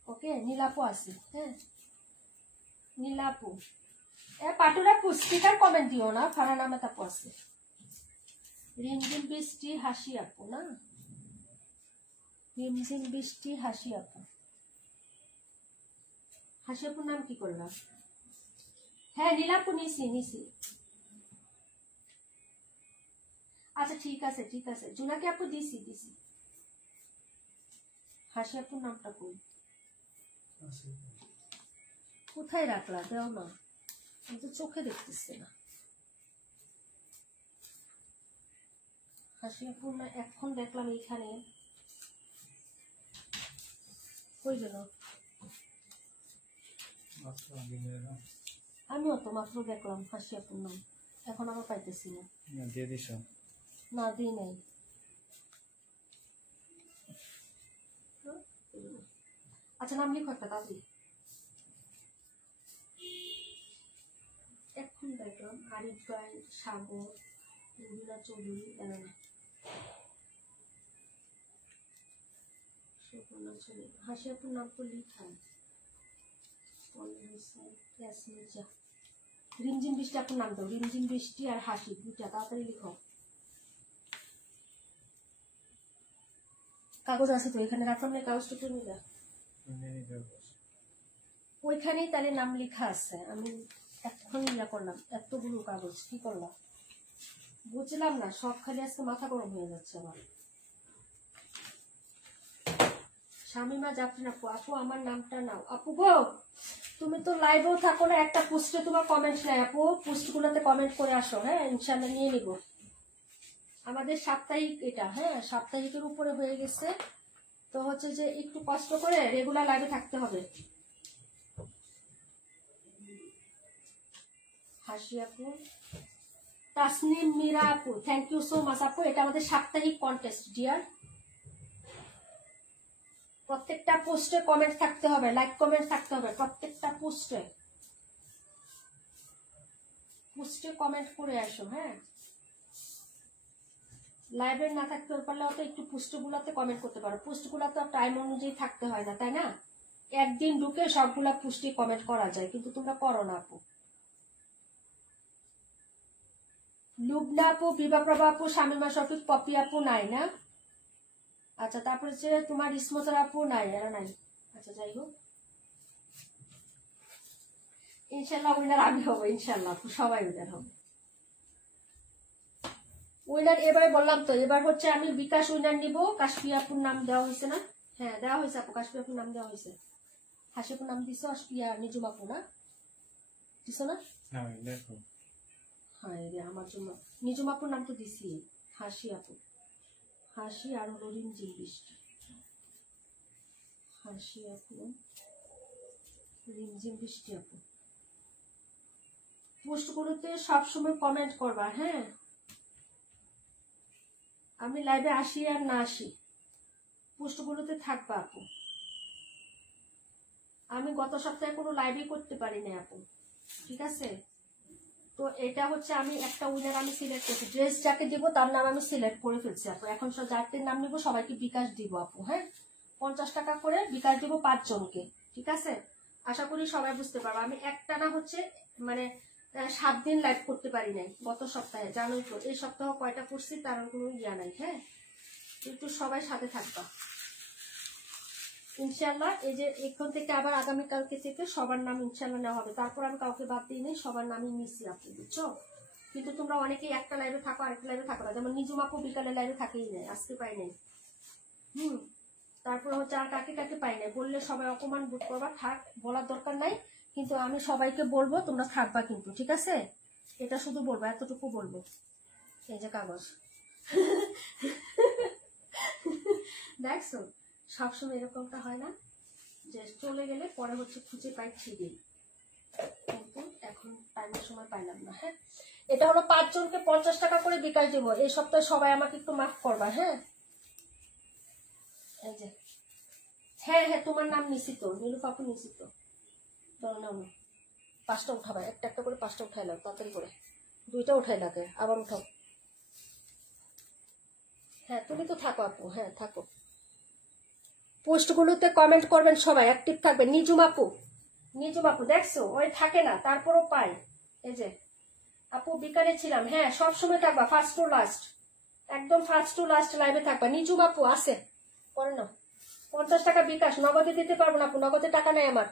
ওকে, নীলাপু আছে, হ্যাঁ নীলাপু। পাটুরা আপু স্পিকার কমেন্ট দিও না। ফারহান আহমেদ আপু আছে। রিমঝিম বৃষ্টি হাসি আপু না? রিমঝিম বৃষ্টি হাসি আপু। হাসি আপুর নাম কি করলাম? হ্যাঁ নীলাপু নিছি। আচ্ছা ঠিক আছে ঠিক আছে, জোনাকি আপু দিছি। হাসি আপুর নামটা কই? কোথায় রাখলা? দেও না, আমি তো চোখে দেখতেছি না। হাসি আপুর না এখন দেখলাম এইখানে, কই গেল? আমিও তো মাত্র দেখলাম হাসি আপুর নাম, এখন আবার পাইতেছি না। দিয়ে দিস না দিই নাই। আচ্ছা নাম লিখো একটা দাদি। এখন দেখলাম আরিফ ভাই, সাগর, রুবিনা চৌধুরী, হাসি আপুর নাম তো লিখা। রিমঝিম বৃষ্টি আপুর নাম দাও। রিমঝিম বৃষ্টি আর হাসি দুইটা, তাড়াতাড়ি লিখো। কাগজ আছে তো এখানে, রাখলাম না কাগজটা তো নিলে ওইখানেই তাহলে নাম লেখা আছে। আমি এখন ইয়া করলাম, এতগুলো কাগজ কি করলাম বুঝলাম না, সব খালি আজকে মাথা গরম হয়ে যাচ্ছে আমার। শামিমা জাফরিন আপু, আপু আমার নামটা নাও। আপু গো তুমি তো লাইভেও থাকো না, একটা পোস্টে তোমার কমেন্ট নাই আপু, পোস্ট গুলোতে কমেন্ট করে আসো, হ্যাঁ ইনশাল্লাহ নিয়ে নিব। আমাদের সাপ্তাহিক এটা, হ্যাঁ সাপ্তাহিকের উপরে হয়ে গেছে, তো হচ্ছে যে একটু কষ্ট করে রেগুলার লাইভে থাকতে হবে। হাসি আপু, তাসনিম মীরা আপু, থ্যাংক ইউ সো মাচ আপু। এটা আমাদের সাপ্তাহিক কন্টেস্ট ডিয়ার। প্রত্যেকটা পোস্টে কমেন্ট থাকতে হবে, লাইক কমেন্ট থাকতে হবে, প্রত্যেকটা পোস্টে কমেন্ট করে আসো, হ্যাঁ লাইভে না থাকতে পারলে অত একটু পোস্ট গুলাতে কমেন্ট করতে পারো। পোস্ট গুলা তো টাইম অনুযায়ী থাকতে হয় না, তাই না? একদিন ঢুকে সবগুলা পোস্টে কমেন্ট করা যায়, কিন্তু তোমরা করো না আপু। লুবনা আপু, বিভা প্রভা আপু, শামিমা শফিক, পপি আপু নাই না? আচ্ছা তারপরে যে তোমার ইসমতার আপু নাই, এরা নাই। আচ্ছা যাই হোক, ইনশাল্লাহ উইনার আমি হবো, ইনশাল্লাহ আপু সবাই উইনার হবে। উইনার এবারে বললাম তো, এবার হচ্ছে আমি বিকাশ উইনার নিব। কাশফি আপুর নাম দেওয়া হয়েছে না? হ্যাঁ দেওয়া হয়েছে আপু, কাশফি আপুর নাম দেওয়া হয়েছে। হাসি আপুর নাম দিছো, নিজুম আপু না দিছো না? হ্যাঁ রে আমার জন্য নিজুম আপুর নাম তো দিছি। হাসি আপু, হাসি আর হলো রিমঝিম বৃষ্টি। হাসি আপু, রিমঝিম বৃষ্টি আপু। পোস্টগুলোতে সবসময় কমেন্ট করবা, হ্যাঁ আমি লাইভে আসি আর না আসি, পোস্টগুলোতে থাকবা আপু। আমি গত সপ্তাহে কোনো লাইভই করতে পারি না আপু, ঠিক আছে? তো এটা হচ্ছে আমি একটা উইনার আমি সিলেক্ট করছি, ড্রেস যাকে দিব তার নাম আমি সিলেক্ট করে ফেলছি আপু। এখন সব যাদের নাম নিব সবাইকে বিকাশ দিব আপু, হ্যাঁ 50 টাকা করে বিকাশ দিব 5 জনকে, ঠিক আছে? আশা করি সবাই বুঝতে পারবো। আমি একটা না হচ্ছে মানে 7 দিন লাইভ করতে পারি নাই গত সপ্তাহে, জানোই তো। এই সপ্তাহ কয়টা করছি তার কোনো ইয়া নাই, হ্যাঁ একটু সবাই সাথে থাকবা। ইনশাল্লাহ এই যে এখন থেকে আবার আগামীকালকে থেকে সবার নাম ইনশাল্লাহ নেওয়া হবে। তারপর আমি কাউকে বাদ দিই নেই, সবার নামই নিচ্ছি আপনি, বুঝছো? কিন্তু তোমরা অনেকেই একটা লাইভে থাকো, আরেকটা লাইভে থাকো না। যেমন নিজুম আপু বিকালে লাইভে থাকেই নাই, আজকে পাই নাই। তারপর হচ্ছে আর কাকে কাকে পাই নাই, বললে সবাই অপমান বোধ করবা। থাক, বলার দরকার নাই, কিন্তু আমি সবাইকে বলবো তোমরা থাকবা কিন্তু, ঠিক আছে? এটা শুধু বলবো, এতটুকু বলবো। এই যে কাগজ দেখছো, সবসময় এরকমটা হয় না যে চলে গেলে পরে হচ্ছে খুঁজে পাই ঠিকই, কিন্তু এখন টাইমের সময় পাইলাম না। হ্যাঁ, এটা হলো 5 জনকে 50 টাকা করে বিকাশ দেবো এই সপ্তাহে, সবাই আমাকে একটু মাফ করবা। হ্যাঁ, এই যে হ্যাঁ হ্যাঁ, তোমার নাম নিশ্চিত, নীলু পাপু নিশ্চিত। ধরো নাও না, 5টা উঠাবা, একটা একটা করে 5টা উঠাইলাম, তাড়াতাড়ি করে 2টা উঠাই লাগে, আবার উঠাও। হ্যাঁ, তুমি তো থাকো আপু, হ্যাঁ থাকো। পোস্টগুলোতে কমেন্ট করবেন সবাই, অ্যাক্টিভ থাকবেন। নিজুম আপু, নিজুম আপু দেখছো, ওই থাকে না তারপরও পাই। এই যে আপু বিকালে ছিলাম, হ্যাঁ সব সময় থাকবা, ফার্স্ট টু লাস্ট, একদম ফার্স্ট টু লাস্ট লাইভে থাকবা। নিজুম আপু আছে, করে না। 50 টাকা বিকাশ, নগদে দিতে পারবো না আপু, নগদে টাকা নেই আমার,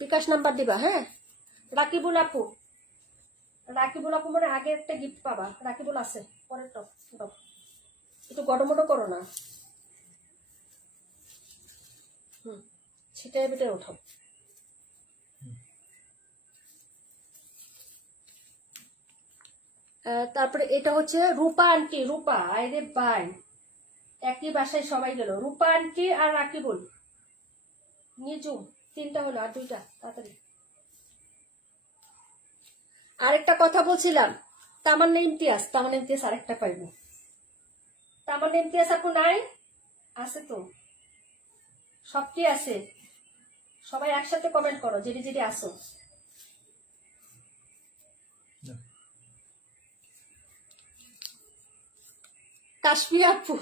বিকাশ নাম্বার দিবা। হ্যাঁ, রাকিবুল আপু, রাকিবুল আপু মানে আগে একটা গিফট পাবা। রাকিবুল আছে, পরের টপ একটু গড়মড়ো করো না। ছিটাই বেটে ওঠাও। তারপরে এটা হচ্ছে রূপা আন্টি, রূপা আরে বাই, একই বাসায় সবাই গেল। রূপা আন্টি আর রাকিবুল, নিজুম, 3টা হলো, আর 2টা তাড়াতাড়ি। আরেকটা কথা বলছিলাম, তামান্না ইমতিয়াজ, তামান্না ইমতিয়াজ আরেকটা পাইবো। তামান্না ইমতিয়াজ আপু নাই? আছে তো, সবটি আছে। সবাই একসাথে কমেন্ট করো যেটি যেটি আসো। কাশ্মীর আপু,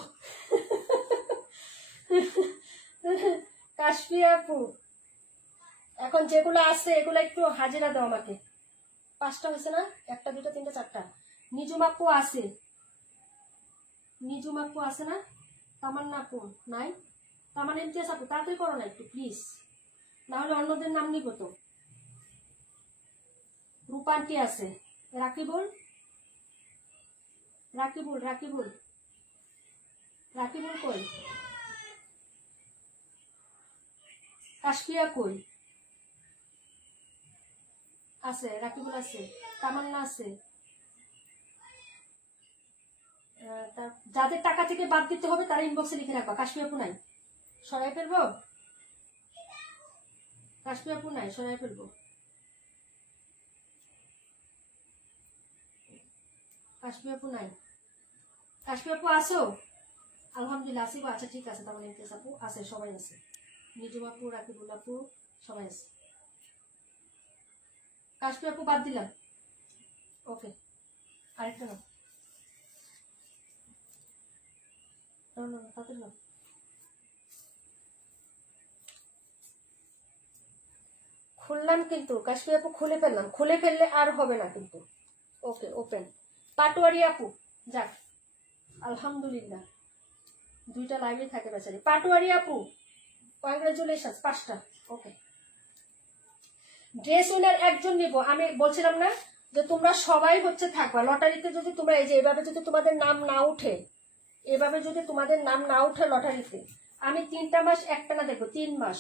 কাশ্মীর আপু, এখন যেগুলো আছে এগুলো একটু হাজিরা দাও আমাকে। 5টা হয়েছে না? 1টা 2টা 3টা 4টা। নিজুম আপু আছে, নিজুম আপু আছে না? তামান্না আপু নাই? তামান্না ইমতিয়াজ আপু তাড়াতাড়ি করো না একটু প্লিজ, না হলে অন্যদের নাম নিব তো। রূপান্টি আছে, রাকিবুল, রাকিবুল রাকিবুল রাকিবুল কই? কাশফিয়া কই? আছে, রাকিবুল আছে, তামান্না আছে। যাদের টাকা থেকে বাদ দিতে হবে তারা ইনবক্সে লিখে রাখবা। কাশফিয়া আপু নাই, সরাই ফেলবো। কাশফিয়া আপু নাই, সরাই ফেলবো। কাশফিয়া আপু নাই, কাশফিয়া আপু আসো? আলহামদুলিল্লাহ আসিব। আচ্ছা ঠিক আছে, তাহলে ইমতিয়াজ আপু আছে, সবাই আছে। নিজুম আপু, রাকিবুল আপু সবাই আছে। কাশফিয়া আপু বাদ দিলাম, ওকে। আরেকটা না, তাদের না। খুললাম কিন্তু কাশফিয়া আপু, খুলে ফেললাম, খুলে ফেললে আর হবে না কিন্তু। ওকে, ওপেন। পাটোয়ারি আপু, যাক আলহামদুলিল্লাহ, 2টা লাইভে থাকে বেচারি। পাটোয়ারি আপু কংগ্রেচুলেশন, 5টা, ওকে। ড্রেস উইনার একজন নিব। আমি বলছিলাম না যে তোমরা সবাই হচ্ছে থাকবা লটারিতে। যদি তোমরা এই যে এভাবে যদি তোমাদের নাম না উঠে, এভাবে যদি তোমাদের নাম না উঠে লটারিতে, আমি 3টা মাস একটানা দেখবো। 3 মাস,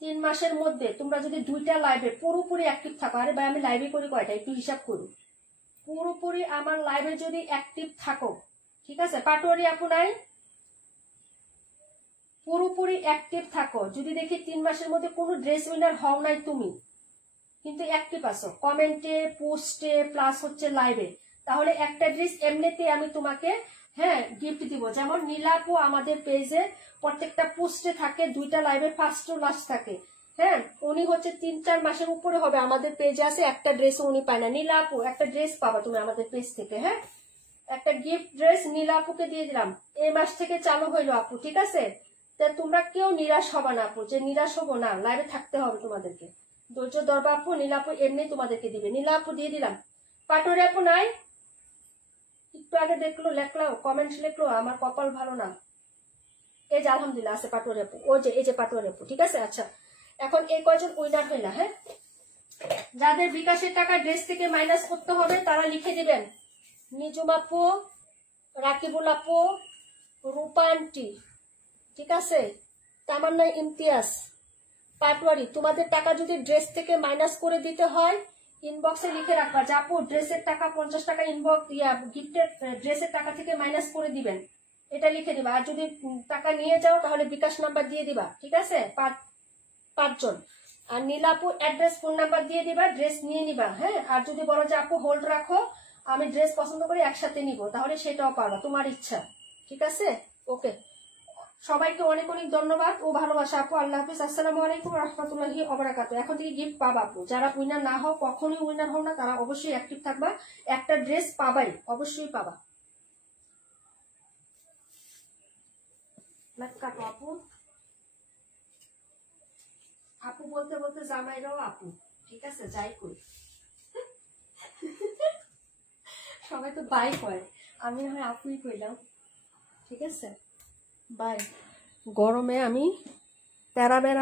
3 মাসের মধ্যে তোমরা যদি 2টা লাইভে পুরোপুরি অ্যাক্টিভ থাকো। আরে ভাই আমি লাইভে করি কয়টা, একটু হিসাব করো। পুরোপুরি আমার লাইভে যদি অ্যাক্টিভ থাকো, ঠিক আছে? পাটোয়ারি আপু নাই? পুরোপুরি অ্যাক্টিভ থাকো। যদি দেখি 3 মাসের মধ্যে কোনো ড্রেস উইনার হও নাই তুমি, কিন্তু অ্যাক্টিভ আছো কমেন্টে, পোস্টে, প্লাস হচ্ছে লাইভে, তাহলে একটা ড্রেস এমনিতে আমি তোমাকে হ্যাঁ গিফট দিব। যেমন নীলাপু আমাদের পেজে প্রত্যেকটা পোস্টে থাকে, 2টা লাইভে ফার্স্ট টু লাস্ট থাকে। হ্যাঁ, উনি হচ্ছে 3-4 মাসের উপরে হবে আমাদের পেজে আছে, একটা ড্রেসও উনি পায় না। নীলাপু একটা ড্রেস পাবা তুমি আমাদের পেজ থেকে। হ্যাঁ, একটা গিফট ড্রেস নীলাপুকে দিয়ে দিলাম। এই মাস থেকে চালু হইলো আপু, ঠিক আছে? তা তোমরা কেউ নিরাশ হবা না আপু, যে নিরাশ হবো না, লাইভে থাকতে হবে তোমাদেরকে। ধৈর্য ধরবা আপু, নীলাপু এমনি তোমাদেরকে দিবে। নীলাপু দিয়ে দিলাম। পাটোয়ারি আপু নাই? একটু আগে দেখলো, লেখলো, কমেন্ট লিখলো, আমার কপাল ভালো না। এই যে আলহামদুলিল্লাহ আছে পাটোয়ারি আপু, ওই যে এই যে পাটোয়ারি আপু, ঠিক আছে। আচ্ছা এখন এই কয়জন উইনার হইলা, হ্যাঁ যাদের বিকাশের টাকা ড্রেস থেকে মাইনাস করতে হবে তারা লিখে দিবেন নিজুম আপু, রাকিবুল আপু, রূপা আন্টি, ঠিক আছে, তামান্না ইমতিয়াজ, পাটোয়ারি। তোমাদের টাকা যদি ড্রেস থেকে মাইনাস করে দিতে হয় ইনবক্সে লিখে রাখবা যে আপু ড্রেসের টাকা 50 টাকা ইনবক্স গিফটের ড্রেসের টাকা থেকে মাইনাস করে দিবেন, এটা লিখে দিবা। আর যদি টাকা নিয়ে যাও তাহলে বিকাশ নাম্বার দিয়ে দিবা, ঠিক আছে, 5জন। আর নীলাপু অ্যাড্রেস ফোন নাম্বার দিয়ে দিবা, ড্রেস নিয়ে নিবা, হ্যাঁ। আর যদি বলো যে আপু হোল্ড রাখো আমি ড্রেস পছন্দ করি একসাথে নিব, তাহলে সেটাও পারবা, তোমার ইচ্ছা, ঠিক আছে। ওকে, সবাইকে অনেক অনেক ধন্যবাদ ও ভালোবাসা আপু। আল্লাহ হাফিজ, আসসালামু আলাইকুম রহমতুল্লাহি ওবারাকাতুহু। এখন থেকে গিফট পাবা আপু, যারা উইনার না হও, কখনোই উইনার হও না, তারা অবশ্যই অ্যাক্টিভ থাকবা, একটা ড্রেস পাবাই, অবশ্যই পাবা। কাটো আপু, আপু বলতে বলতে জামাইরাও আপু, ঠিক আছে, যাই করি সবাই তো বাই কয়, আমি হয় আপুই কইলাম, ঠিক আছে। বাই। গরমে আমি তেরা বেড়া